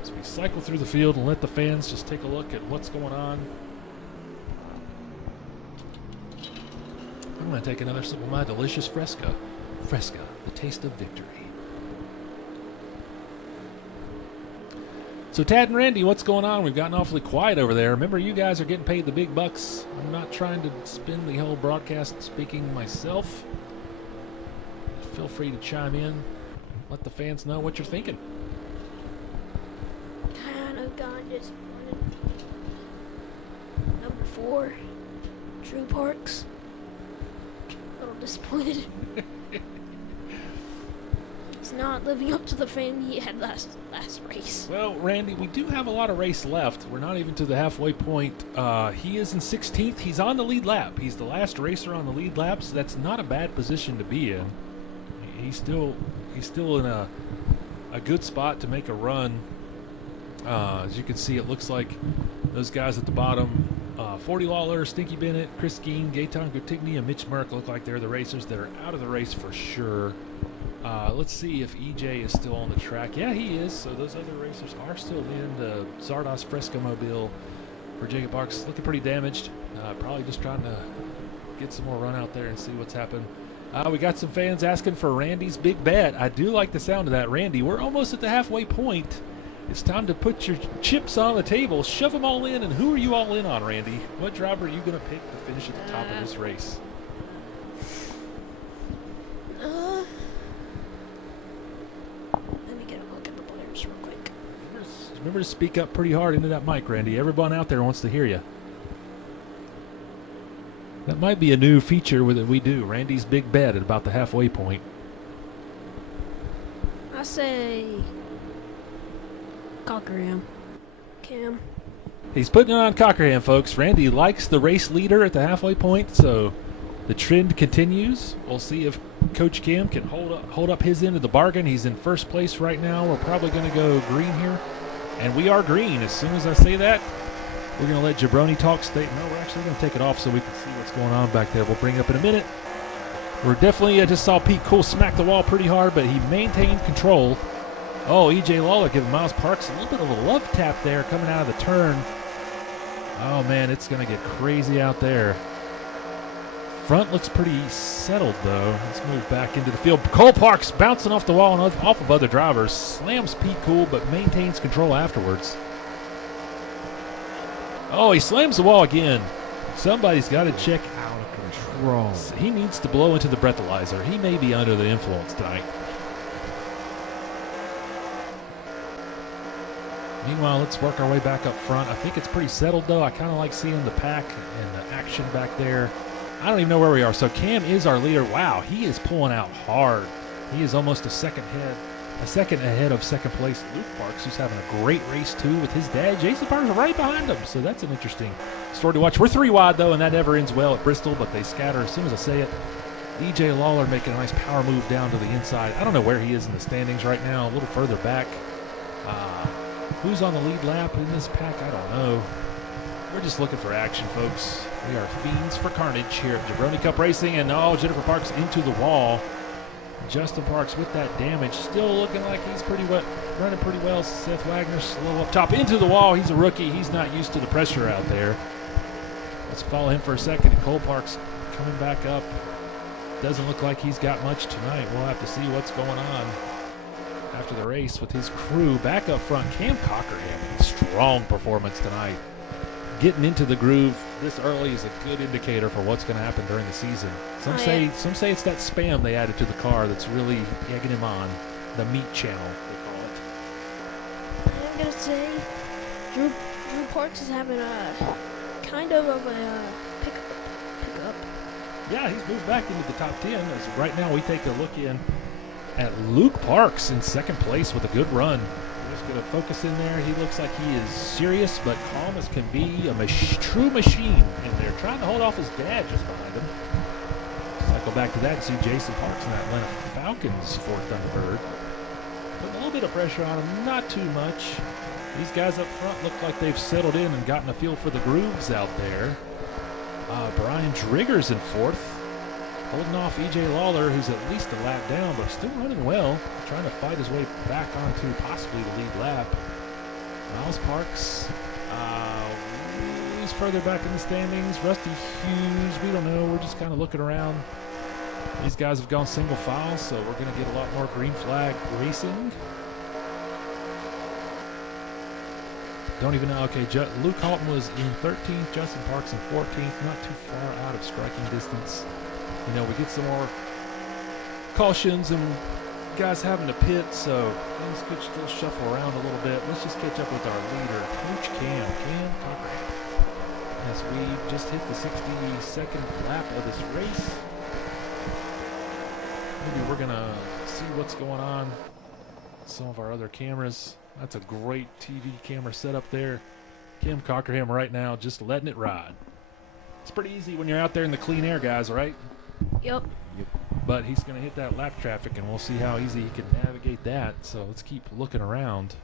As we cycle through the field and let the fans just take a look at what's going on. I'm going to take another sip of my delicious Fresca. Fresca, the taste of victory. So Tad and Randy, what's going on? We've gotten awfully quiet over there. Remember, you guys are getting paid the big bucks. I'm not trying to spin the whole broadcast speaking myself. Feel free to chime in. Let the fans know what you're thinking. Kind of got disappointed. Number 4, Drew Parks. A little disappointed. He's not living up to the fame he had last race. Well, Randy, we do have a lot of race left. We're not even to the halfway point. He is in 16th. He's on the lead lap. He's the last racer on the lead lap, so that's not a bad position to be in. He's still in a good spot to make a run. As you can see, it looks like those guys at the bottom, 40 Lawler, Stinky Bennett, Chris Geen, Gaetan Guttigny, and Mitch Merck look like they're the racers that are out of the race for sure. Let's see if EJ is still on the track. Yeah, he is. So those other racers are still in the Zardos Fresca Mobile for Jacob Parks. Looking pretty damaged. Probably just trying to get some more run out there and see what's happened. We got some fans asking for Randy's big bet. I do like the sound of that, Randy. We're almost at the halfway point. It's time to put your chips on the table, shove them all in, and who are you all in on, Randy? What driver are you going to pick to finish at the top of this race? Let me get a look at the players real quick. Remember to speak up pretty hard into that mic, Randy. Everyone out there wants to hear you. That might be a new feature that we do. Randy's big bet at about the halfway point. I say Cockerham. Cam. He's putting it on Cockerham, folks. Randy likes the race leader at the halfway point, so the trend continues. We'll see if Coach Cam can hold up his end of the bargain. He's in first place right now. We're probably going to go green here, and we are green. As soon as I say that, we're going to let Jabroni talk state. No, we're actually going to take it off so we can see what's going on back there. We'll bring it up in a minute. We're definitely, I just saw Pete Cool smack the wall pretty hard, but he maintained control. Oh, EJ Lawler giving Miles Parks a little bit of a love tap there coming out of the turn. Oh, man, it's going to get crazy out there. Front looks pretty settled, though. Let's move back into the field. Cole Parks bouncing off the wall and off of other drivers. Slams Pete Cool, but maintains control afterwards. Oh, he slams the wall again. Somebody's got to check. Out of control. He needs to blow into the breathalyzer. He may be under the influence tonight. Meanwhile, let's work our way back up front. I think it's pretty settled, though. I kind of like seeing the pack and the action back there. I don't even know where we are. So Cam is our leader. Wow, he is pulling out hard. He is almost a second ahead of second place Luke Parks, who's having a great race, too, with his dad. Jason Parks right behind him. So that's an interesting story to watch. We're 3 wide, though, and that never ends well at Bristol, but they scatter as soon as I say it. EJ Lawler making a nice power move down to the inside. I don't know where he is in the standings right now, a little further back. Who's on the lead lap in this pack? I don't know. We're just looking for action, folks. We are fiends for carnage here at Jabroni Cup Racing. And Jennifer Parks into the wall. Justin Parks with that damage. Still looking like he's running pretty well. Seth Wagner slow up top into the wall. He's a rookie. He's not used to the pressure out there. Let's follow him for a second. And Cole Park's coming back up. Doesn't look like he's got much tonight. We'll have to see what's going on after the race with his crew. Back up front, Cam Cockerham. Strong performance tonight. Getting into the groove this early is a good indicator for what's going to happen during the season. Some say it's that spam they added to the car that's really egging him on. The meat channel, they call it. I'm gonna say Drew Parks is having a kind of a pickup. Yeah, he's moved back into the top 10. As right now we take a look in at Luke Parks in second place with a good run. We're just going to focus in there. He looks like he is serious but calm as can be. A true machine in there, trying to hold off his dad just behind him. Cycle back to that and see Jason Parks in that Atlanta Falcons Ford Thunderbird. Putting a little bit of pressure on him, not too much. These guys up front look like they've settled in and gotten a feel for the grooves out there. Brian Drigger's in fourth, holding off E.J. Lawler, who's at least a lap down, but still running well, trying to fight his way back onto possibly the lead lap. Miles Parks, he's further back in the standings. Rusty Hughes, we don't know. We're just kind of looking around. These guys have gone single file, so we're going to get a lot more green flag racing. Don't even know. Okay, Luke Halton was in 13th, Justin Parks in 14th, not too far out of striking distance. You know, we get some more cautions and guys having to pit, so things could still shuffle around a little bit. Let's just catch up with our leader, Coach Cam Cockerham. As we just hit the 62nd lap of this race. Maybe we're going to see what's going on. Some of our other cameras. That's a great TV camera setup there. Cam Cockerham right now just letting it ride. It's pretty easy when you're out there in the clean air, guys, right? Yep. But he's going to hit that lap traffic, and we'll see how easy he can navigate that. So let's keep looking around.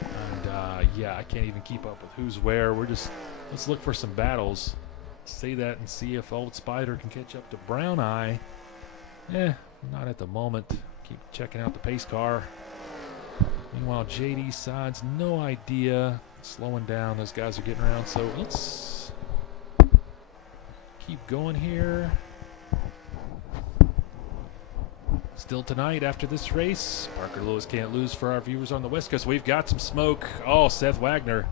And, yeah, I can't even keep up with who's where. Let's look for some battles. Say that and see if Old Spider can catch up to Brown Eye. Not at the moment. Keep checking out the pace car. Meanwhile, JD sides, no idea. Slowing down. Those guys are getting around. So let's keep going here. Still tonight after this race, Parker Lewis can't lose for our viewers on the West Coast. We've got some smoke. Oh, Seth Wagner.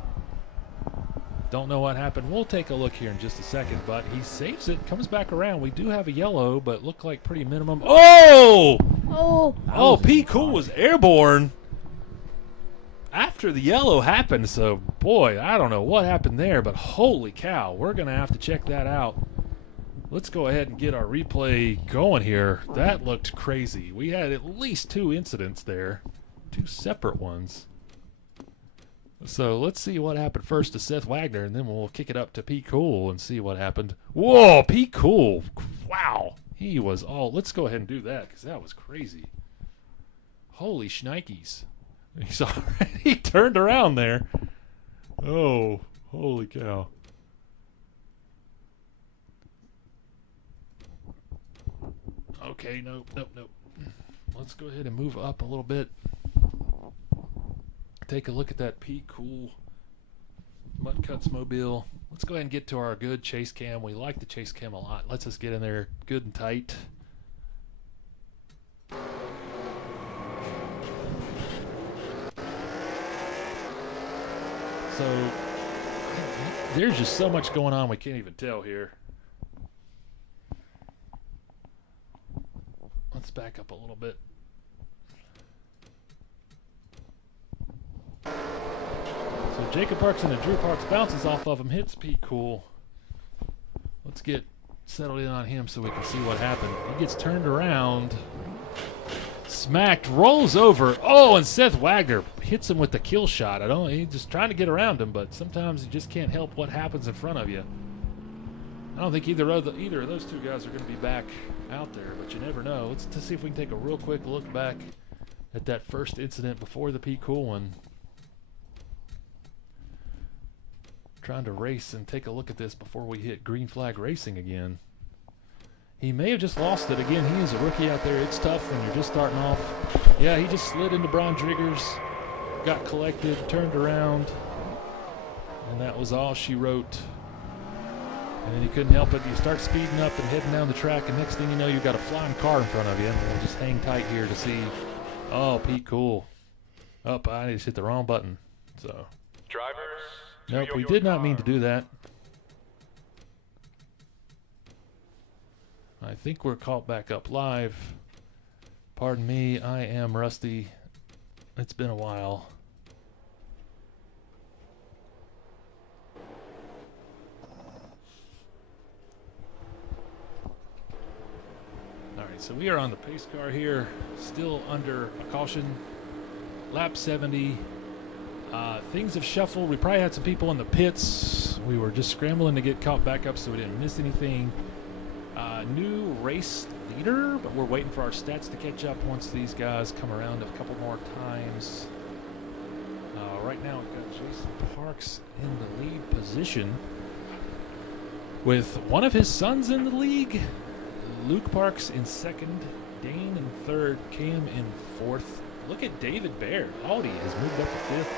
Don't know what happened. We'll take a look here in just a second, but he saves it, comes back around. We do have a yellow, but look like pretty minimum. Oh! Oh, P. Cool was airborne after the yellow happened. So, boy, I don't know what happened there, but holy cow, we're going to have to check that out. Let's go ahead and get our replay going here. That looked crazy. We had at least 2 incidents there, 2 separate ones. So let's see what happened first to Seth Wagner, and then we'll kick it up to P. Cool and see what happened. Whoa, P. Cool. Wow. He was all... Let's go ahead and do that, because that was crazy. Holy shnikes. He's already turned around there. Oh, holy cow. Okay, nope. Let's go ahead and move up a little bit. Take a look at that P. Cool Mutt Cuts mobile. Let's go ahead and get to our good chase cam. We like the chase cam a lot. Let's just get in there good and tight. So there's just so much going on we can't even tell here. Let's back up a little bit. So Jacob Parks and Drew Parks bounces off of him, hits Pete Cool. Let's get settled in on him so we can see what happened. He gets turned around, smacked, rolls over. Oh, and Seth Wagner hits him with the kill shot. He's just trying to get around him, but sometimes you just can't help what happens in front of you. I don't think either of those 2 guys are going to be back out there, but you never know. Let's see if we can take a real quick look back at that first incident before the Pete Cool one. Trying to race and take a look at this before we hit green flag racing again. He may have just lost it again. He is a rookie out there. It's tough when you're just starting off. Yeah, he just slid into Brian Driggers, got collected, turned around. And that was all she wrote. And then you couldn't help it. You start speeding up and heading down the track, and next thing you know, you've got a flying car in front of you. And we'll just hang tight here to see. Oh, Pete, cool. Oh, I just hit the wrong button. So. Drivers. Nope, we did not mean to do that. I think we're caught back up live. Pardon me, I am rusty. It's been a while. Alright, so we are on the pace car here, still under a caution. Lap 70. Things have shuffled. We probably had some people in the pits. We were just scrambling to get caught back up so we didn't miss anything. New race leader, but we're waiting for our stats to catch up once these guys come around a couple more times. Right now we've got Jason Parks in the lead position with one of his sons in the league. Luke Parks in second, Dane in third, Cam in fourth. Look at David Baird. Audi has moved up to fifth.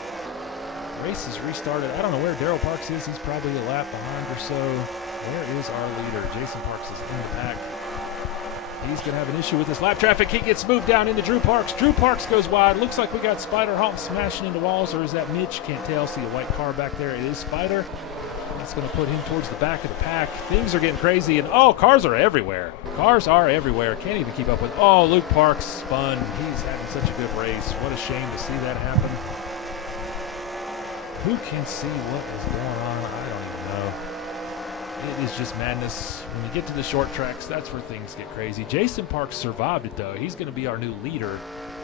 Race is restarted. I don't know where Daryl Parks is. He's probably a lap behind or so. Where is our leader? Jason Parks is in the pack. He's going to have an issue with this lap traffic. He gets moved down into Drew Parks. Drew Parks goes wide. Looks like we got Spider Hawk smashing into walls, or is that Mitch? Can't tell. See a white car back there. It is Spider. That's going to put him towards the back of the pack. Things are getting crazy, and oh, cars are everywhere. Cars are everywhere. Can't even keep up with. Oh, Luke Parks spun. He's having such a good race. What a shame to see that happen. Who can see what is going on? I don't even know. It is just madness. When you get to the short tracks, that's where things get crazy. Jason Parks survived it, though. He's going to be our new leader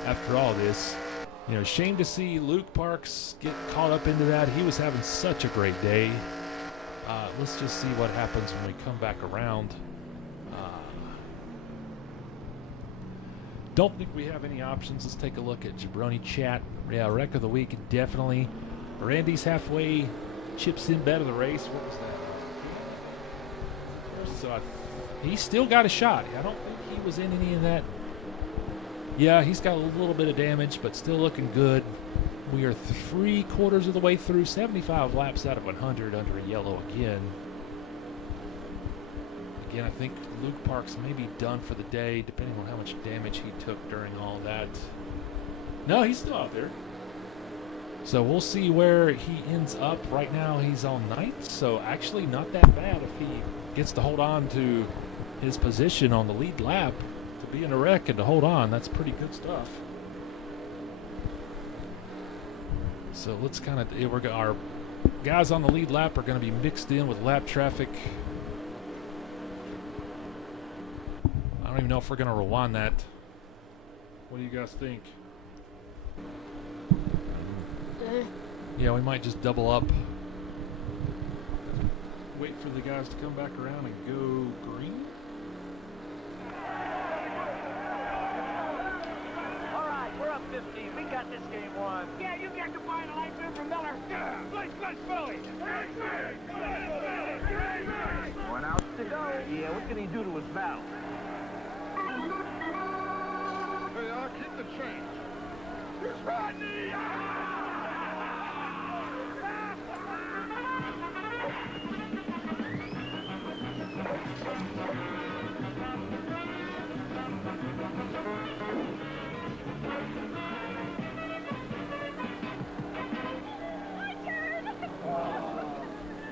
after all this. You know, shame to see Luke Parks get caught up into that. He was having such a great day. Let's just see what happens when we come back around. Don't think we have any options. Let's take a look at Jabroni chat. Yeah, wreck of the week, definitely. Randy's halfway, chips in bet of the race. What was that? So he's still got a shot. I don't think he was in any of that. Yeah, he's got a little bit of damage, but still looking good. We are 3/4 of the way through, 75 laps out of 100 under a yellow again. Again, I think Luke Parks may be done for the day, depending on how much damage he took during all that. No, he's still out there. So we'll see where he ends up. Right now he's on 9th, so actually not that bad if he gets to hold on to his position on the lead lap. To be in a wreck and to hold on, that's pretty good stuff. So let's kind of, our guys on the lead lap are going to be mixed in with lap traffic. I don't even know if we're going to rewind that. What do you guys think? Yeah, we might just double up. Wait for the guys to come back around and go green. All right, we're up 15. We got this game won. Yeah, you got to find a light beer from Miller. Yeah, let's Philly. One out to go. Yeah, what can he do to his valve? Hey, I'll keep the change. It's Rodney!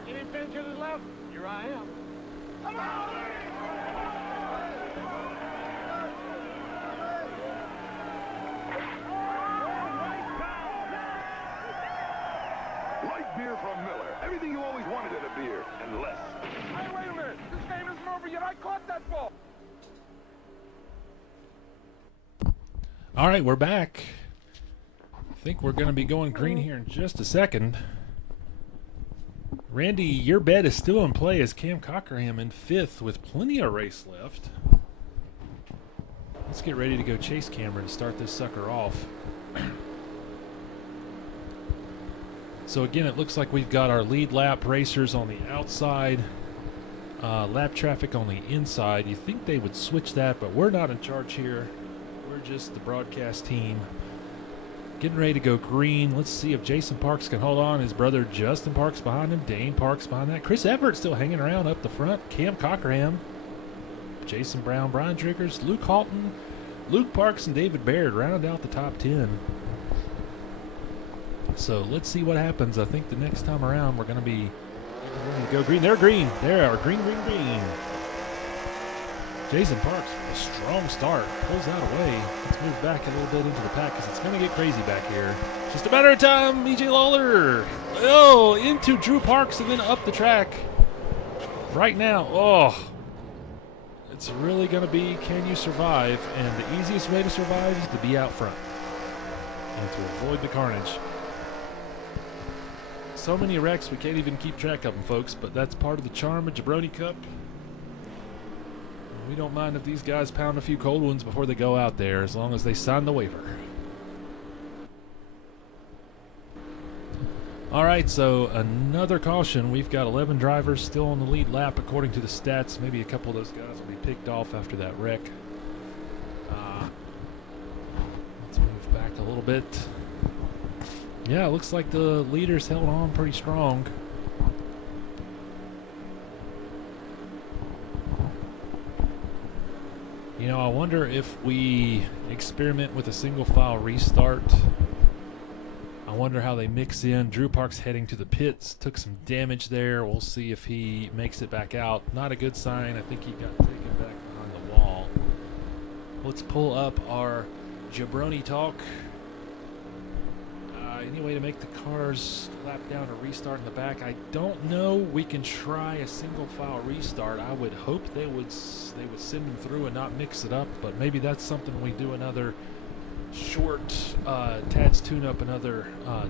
Any pin to the left? Here I am. Come on! Light beer from Miller. Everything you always wanted in a beer, and less. Hey, wait a minute! This game isn't over yet. I caught that ball. All right, we're back. I think we're going to be going green here in just a second. Randy, your bet is still in play as Cam Cockerham in 5th with plenty of race left. Let's get ready to go chase Cameron to start this sucker off. So again, it looks like we've got our lead lap racers on the outside, lap traffic on the inside. You think they would switch that, but we're not in charge here. We're just the broadcast team Getting ready to go green. Let's see if Jason Parks can hold on. His brother Justin Parks behind him. Dane Parks behind that. Chris Everett still hanging around up the front. Cam Cockerham. Jason Brown. Brian Triggers. Luke Halton. Luke Parks and David Baird round out the top 10. So let's see what happens. I think the next time around we're going to go green. They're green. There are green. Jason Parks with a strong start. Pulls that away. Let's move back a little bit into the pack because it's going to get crazy back here. Just a matter of time. EJ Lawler. Oh, into Drew Parks and then up the track. Right now. Oh. It's really going to be, can you survive? And the easiest way to survive is to be out front and to avoid the carnage. So many wrecks, we can't even keep track of them, folks, but that's part of the charm of Jabroni Cup. We don't mind if these guys pound a few cold ones before they go out there, as long as they sign the waiver. All right, so another caution. We've got 11 drivers still on the lead lap according to the stats. Maybe a couple of those guys will be picked off after that wreck. Let's move back a little bit. Yeah, it looks like the leaders held on pretty strong. You know, I wonder if we experiment with a single file restart. I wonder how they mix in. Drew Parks heading to the pits. Took some damage there. We'll see if he makes it back out. Not a good sign. I think he got taken back behind the wall. Let's pull up our Jabroni talk. Any way to make the cars lap down or restart in the back? I don't know. We can try a single file restart. I would hope they would send them through and not mix it up, but maybe that's something we do another short Tad's tune-up another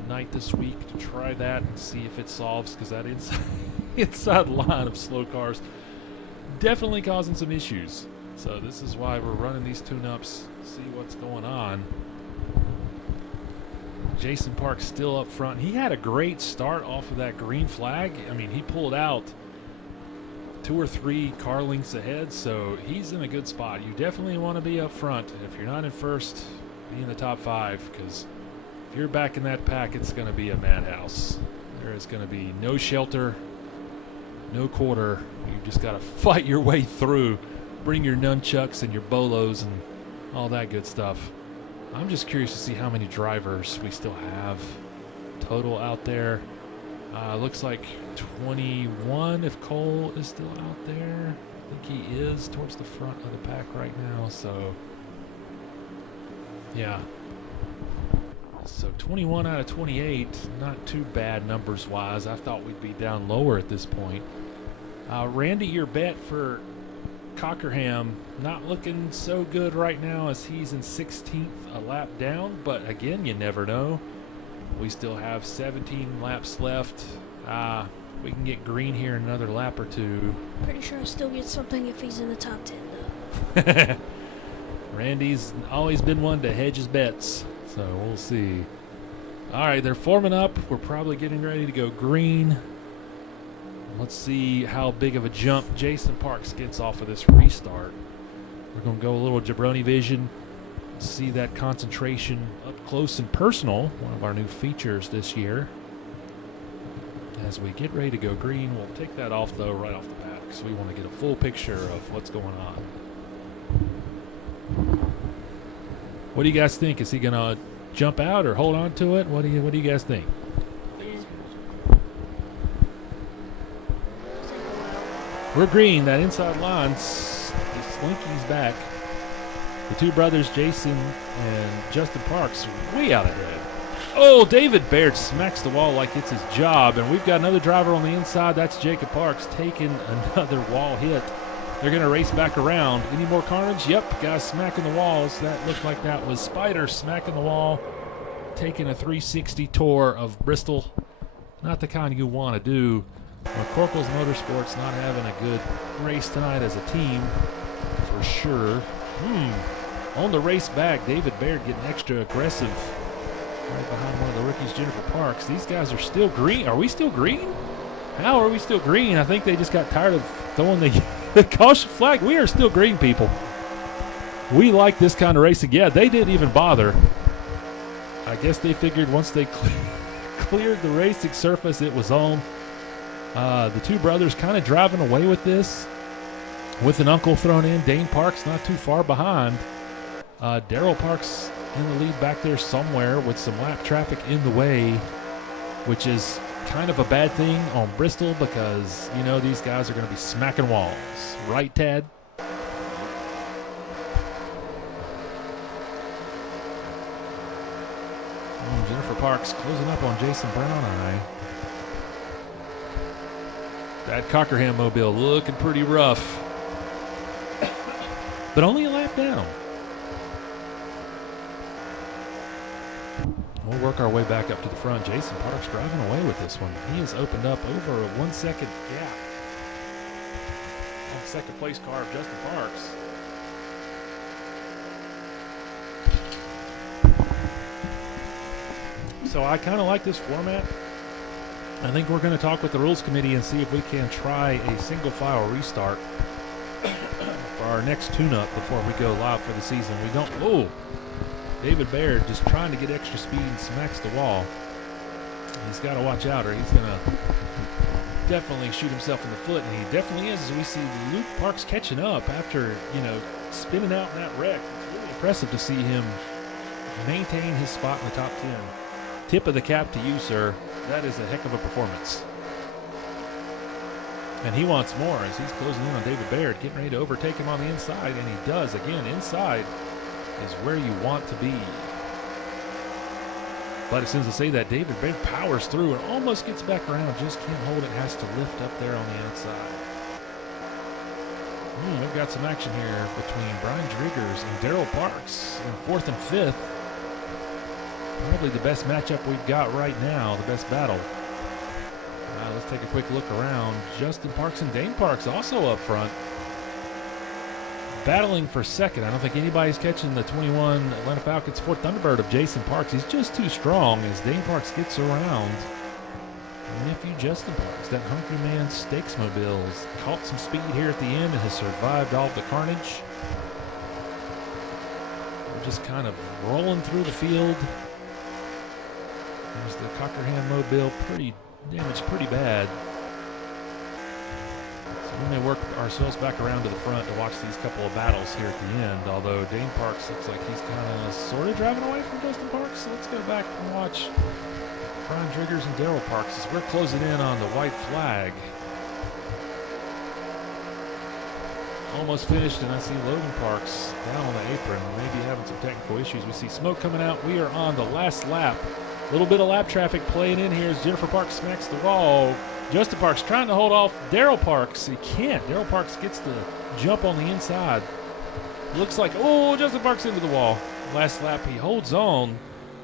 night this week to try that and see if it solves, because that inside line of slow cars definitely causing some issues. So this is why we're running these tune-ups, see what's going on. Jason Parks still up front. He had a great start off of that green flag. I mean, he pulled out 2 or 3 car lengths ahead, so he's in a good spot. You definitely want to be up front. If you're not in first, be in the top 5, because if you're back in that pack, it's going to be a madhouse. There is going to be no shelter, no quarter. You just got to fight your way through. Bring your nunchucks and your bolos and all that good stuff. I'm just curious to see how many drivers we still have total out there. Looks like 21 if Cole is still out there. I think he is towards the front of the pack right now. So, yeah. So 21 out of 28, not too bad numbers-wise. I thought we'd be down lower at this point. Randy, your bet for Cockerham, not looking so good right now as he's in 16th, a lap down, but again, you never know. We still have 17 laps left. We can get green here in another lap or 2. Pretty sure I'll still get something if he's in the top 10, though. Randy's always been one to hedge his bets, so we'll see. All right, they're forming up. We're probably getting ready to go green. Let's see how big of a jump Jason Parks gets off of this restart. We're going to go a little Jabroni vision, see that concentration up close and personal, one of our new features this year. As we get ready to go green, we'll take that off, though, right off the bat, because we want to get a full picture of what's going on. What do you guys think? Is he going to jump out or hold on to it? What do you guys think? We're green. That inside line, Slinky's back. The 2 brothers, Jason and Justin Parks, way out ahead. Oh, David Baird smacks the wall like it's his job, and we've got another driver on the inside. That's Jacob Parks taking another wall hit. They're going to race back around. Any more carnage? Yep, guys smacking the walls. That looked like that was Spider smacking the wall, taking a 360 tour of Bristol. Not the kind you want to do. McCorkle's Motorsports not having a good race tonight as a team, for sure. On the race back, David Baird getting extra aggressive right behind one of the rookies, Jennifer Parks. These guys are still green. Are we still green? How are we still green? I think they just got tired of throwing the caution flag. We are still green, people. We like this kind of racing. Yeah, they didn't even bother. I guess they figured once they cleared the racing surface, it was on. The two brothers kind of driving away with this, with an uncle thrown in. Dane Parks not too far behind. Daryl Parks in the lead back there somewhere with some lap traffic in the way, which is kind of a bad thing on Bristol because, you know, these guys are going to be smacking walls. Right, Tad? Jennifer Parks closing up on Jason Brown. That Cockerham mobile looking pretty rough. But only a lap down. We'll work our way back up to the front. Jason Parks driving away with this one. He has opened up over a 1 second gap on second place car of Justin Parks. So I kind of like this format. I think we're going to talk with the rules committee and see if we can try a single file restart for our next tune-up before we go live for the season. We don't. Oh, David Baird just trying to get extra speed and smacks the wall. He's got to watch out or he's going to definitely shoot himself in the foot, and he definitely is, as we see Luke Parks catching up after, you know, spinning out in that wreck. It's really impressive to see him maintain his spot in the top 10. Tip of the cap to you, sir. That is a heck of a performance. And he wants more as he's closing in on David Baird, getting ready to overtake him on the inside, and he does. Again, inside is where you want to be. But as soon as I say that, David Baird powers through and almost gets back around, just can't hold it, has to lift up there on the outside. We've got some action here between Brian Driggers and Daryl Parks in 4th and 5th. Probably the best matchup we've got right now, the best battle. Let's take a quick look around. Justin Parks and Dane Parks also up front, battling for second. I don't think anybody's catching the 21 Atlanta Falcons 4th Thunderbird of Jason Parks. He's just too strong as Dane Parks gets around. Nephew Justin Parks, that hungry man stakes mobiles, caught some speed here at the end and has survived all of the carnage. We're just kind of rolling through the field. There's the Cockerham mobile, pretty damaged pretty bad. So we may work ourselves back around to the front to watch these couple of battles here at the end, although Dane Parks looks like he's kind of sort of driving away from Justin Parks. So let's go back and watch Brian Driggers and Daryl Parks as we're closing in on the white flag. Almost finished, and I see Logan Parks down on the apron, maybe having some technical issues. We see smoke coming out. We are on the last lap. A little bit of lap traffic playing in here as Jennifer Parks smacks the wall. Justin Parks trying to hold off Daryl Parks. He can't. Daryl Parks gets the jump on the inside. Looks like, oh, Justin Parks into the wall. Last lap, he holds on.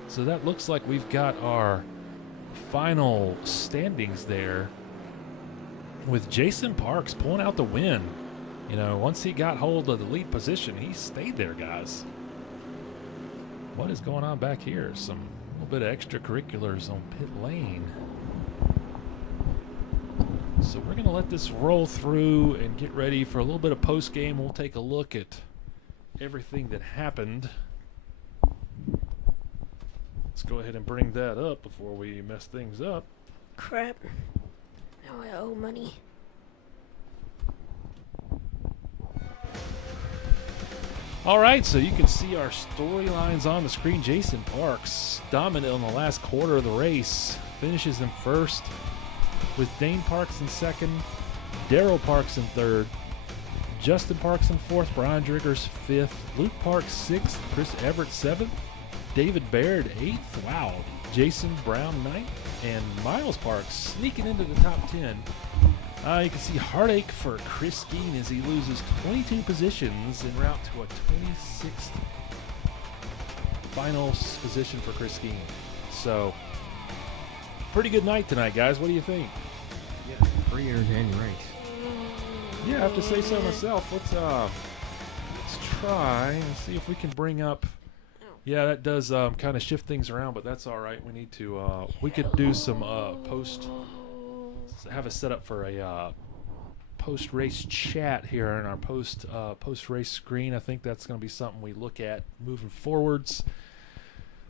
So that looks like we've got our final standings there with Jason Parks pulling out the win. You know, once he got hold of the lead position, he stayed there, guys. What is going on back here? Some little bit of extracurriculars on pit lane. So we're going to let this roll through and get ready for a little bit of post game. We'll take a look at everything that happened. Let's go ahead and bring that up before we mess things up. Crap. Now I owe money. All right, so you can see our storylines on the screen. Jason Parks dominant on the last quarter of the race. Finishes in first with Dane Parks in second, Daryl Parks in third, Justin Parks in fourth, Brian Driggers fifth, Luke Parks sixth, Chris Everett seventh, David Baird eighth, wow, Jason Brown ninth, and Miles Parks sneaking into the top 10. You can see heartache for Chris Skeen as he loses 22 positions en route to a 26th final position for Chris Skeen. So, pretty good night tonight, guys. What do you think? Yeah, pretty entertaining race. Yeah, I have to say so myself. Let's try and see if we can bring up. Yeah, that does kind of shift things around, but that's all right. We need to. We could do some post. Have a setup for a post-race chat here in our post-race screen. I think that's going to be something we look at moving forwards.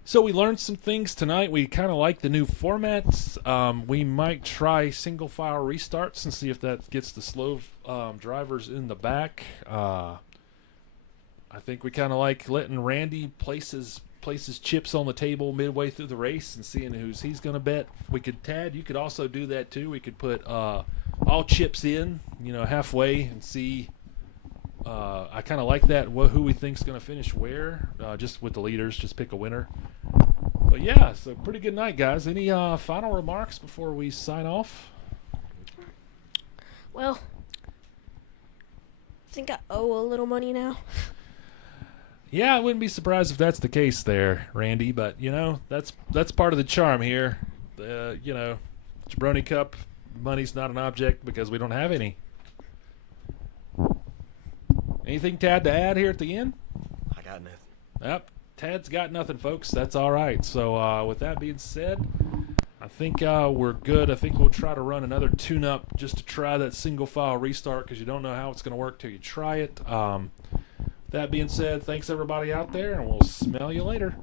So we learned some things tonight. We kind of like the new formats. We might try single file restarts and see if that gets the slow drivers in the back. I think we kind of like letting Randy place his chips on the table midway through the race and seeing he's going to bet. We could, Tad, you could also do that too. We could put all chips in, halfway and see. I kind of like that. Who we think's going to finish where? Just with the leaders, just pick a winner. But yeah, so pretty good night, guys. Any final remarks before we sign off? Well, I think I owe a little money now. Yeah, I wouldn't be surprised if that's the case there, Randy. But that's part of the charm here. Jabroni Cup money's not an object because we don't have any. Anything, Tad, to add here at the end? I got nothing. Yep, Tad's got nothing, folks. That's all right. So with that being said, I think we're good. I think we'll try to run another tune-up just to try that single-file restart because you don't know how it's going to work till you try it. That being said, thanks everybody out there, and we'll smell you later.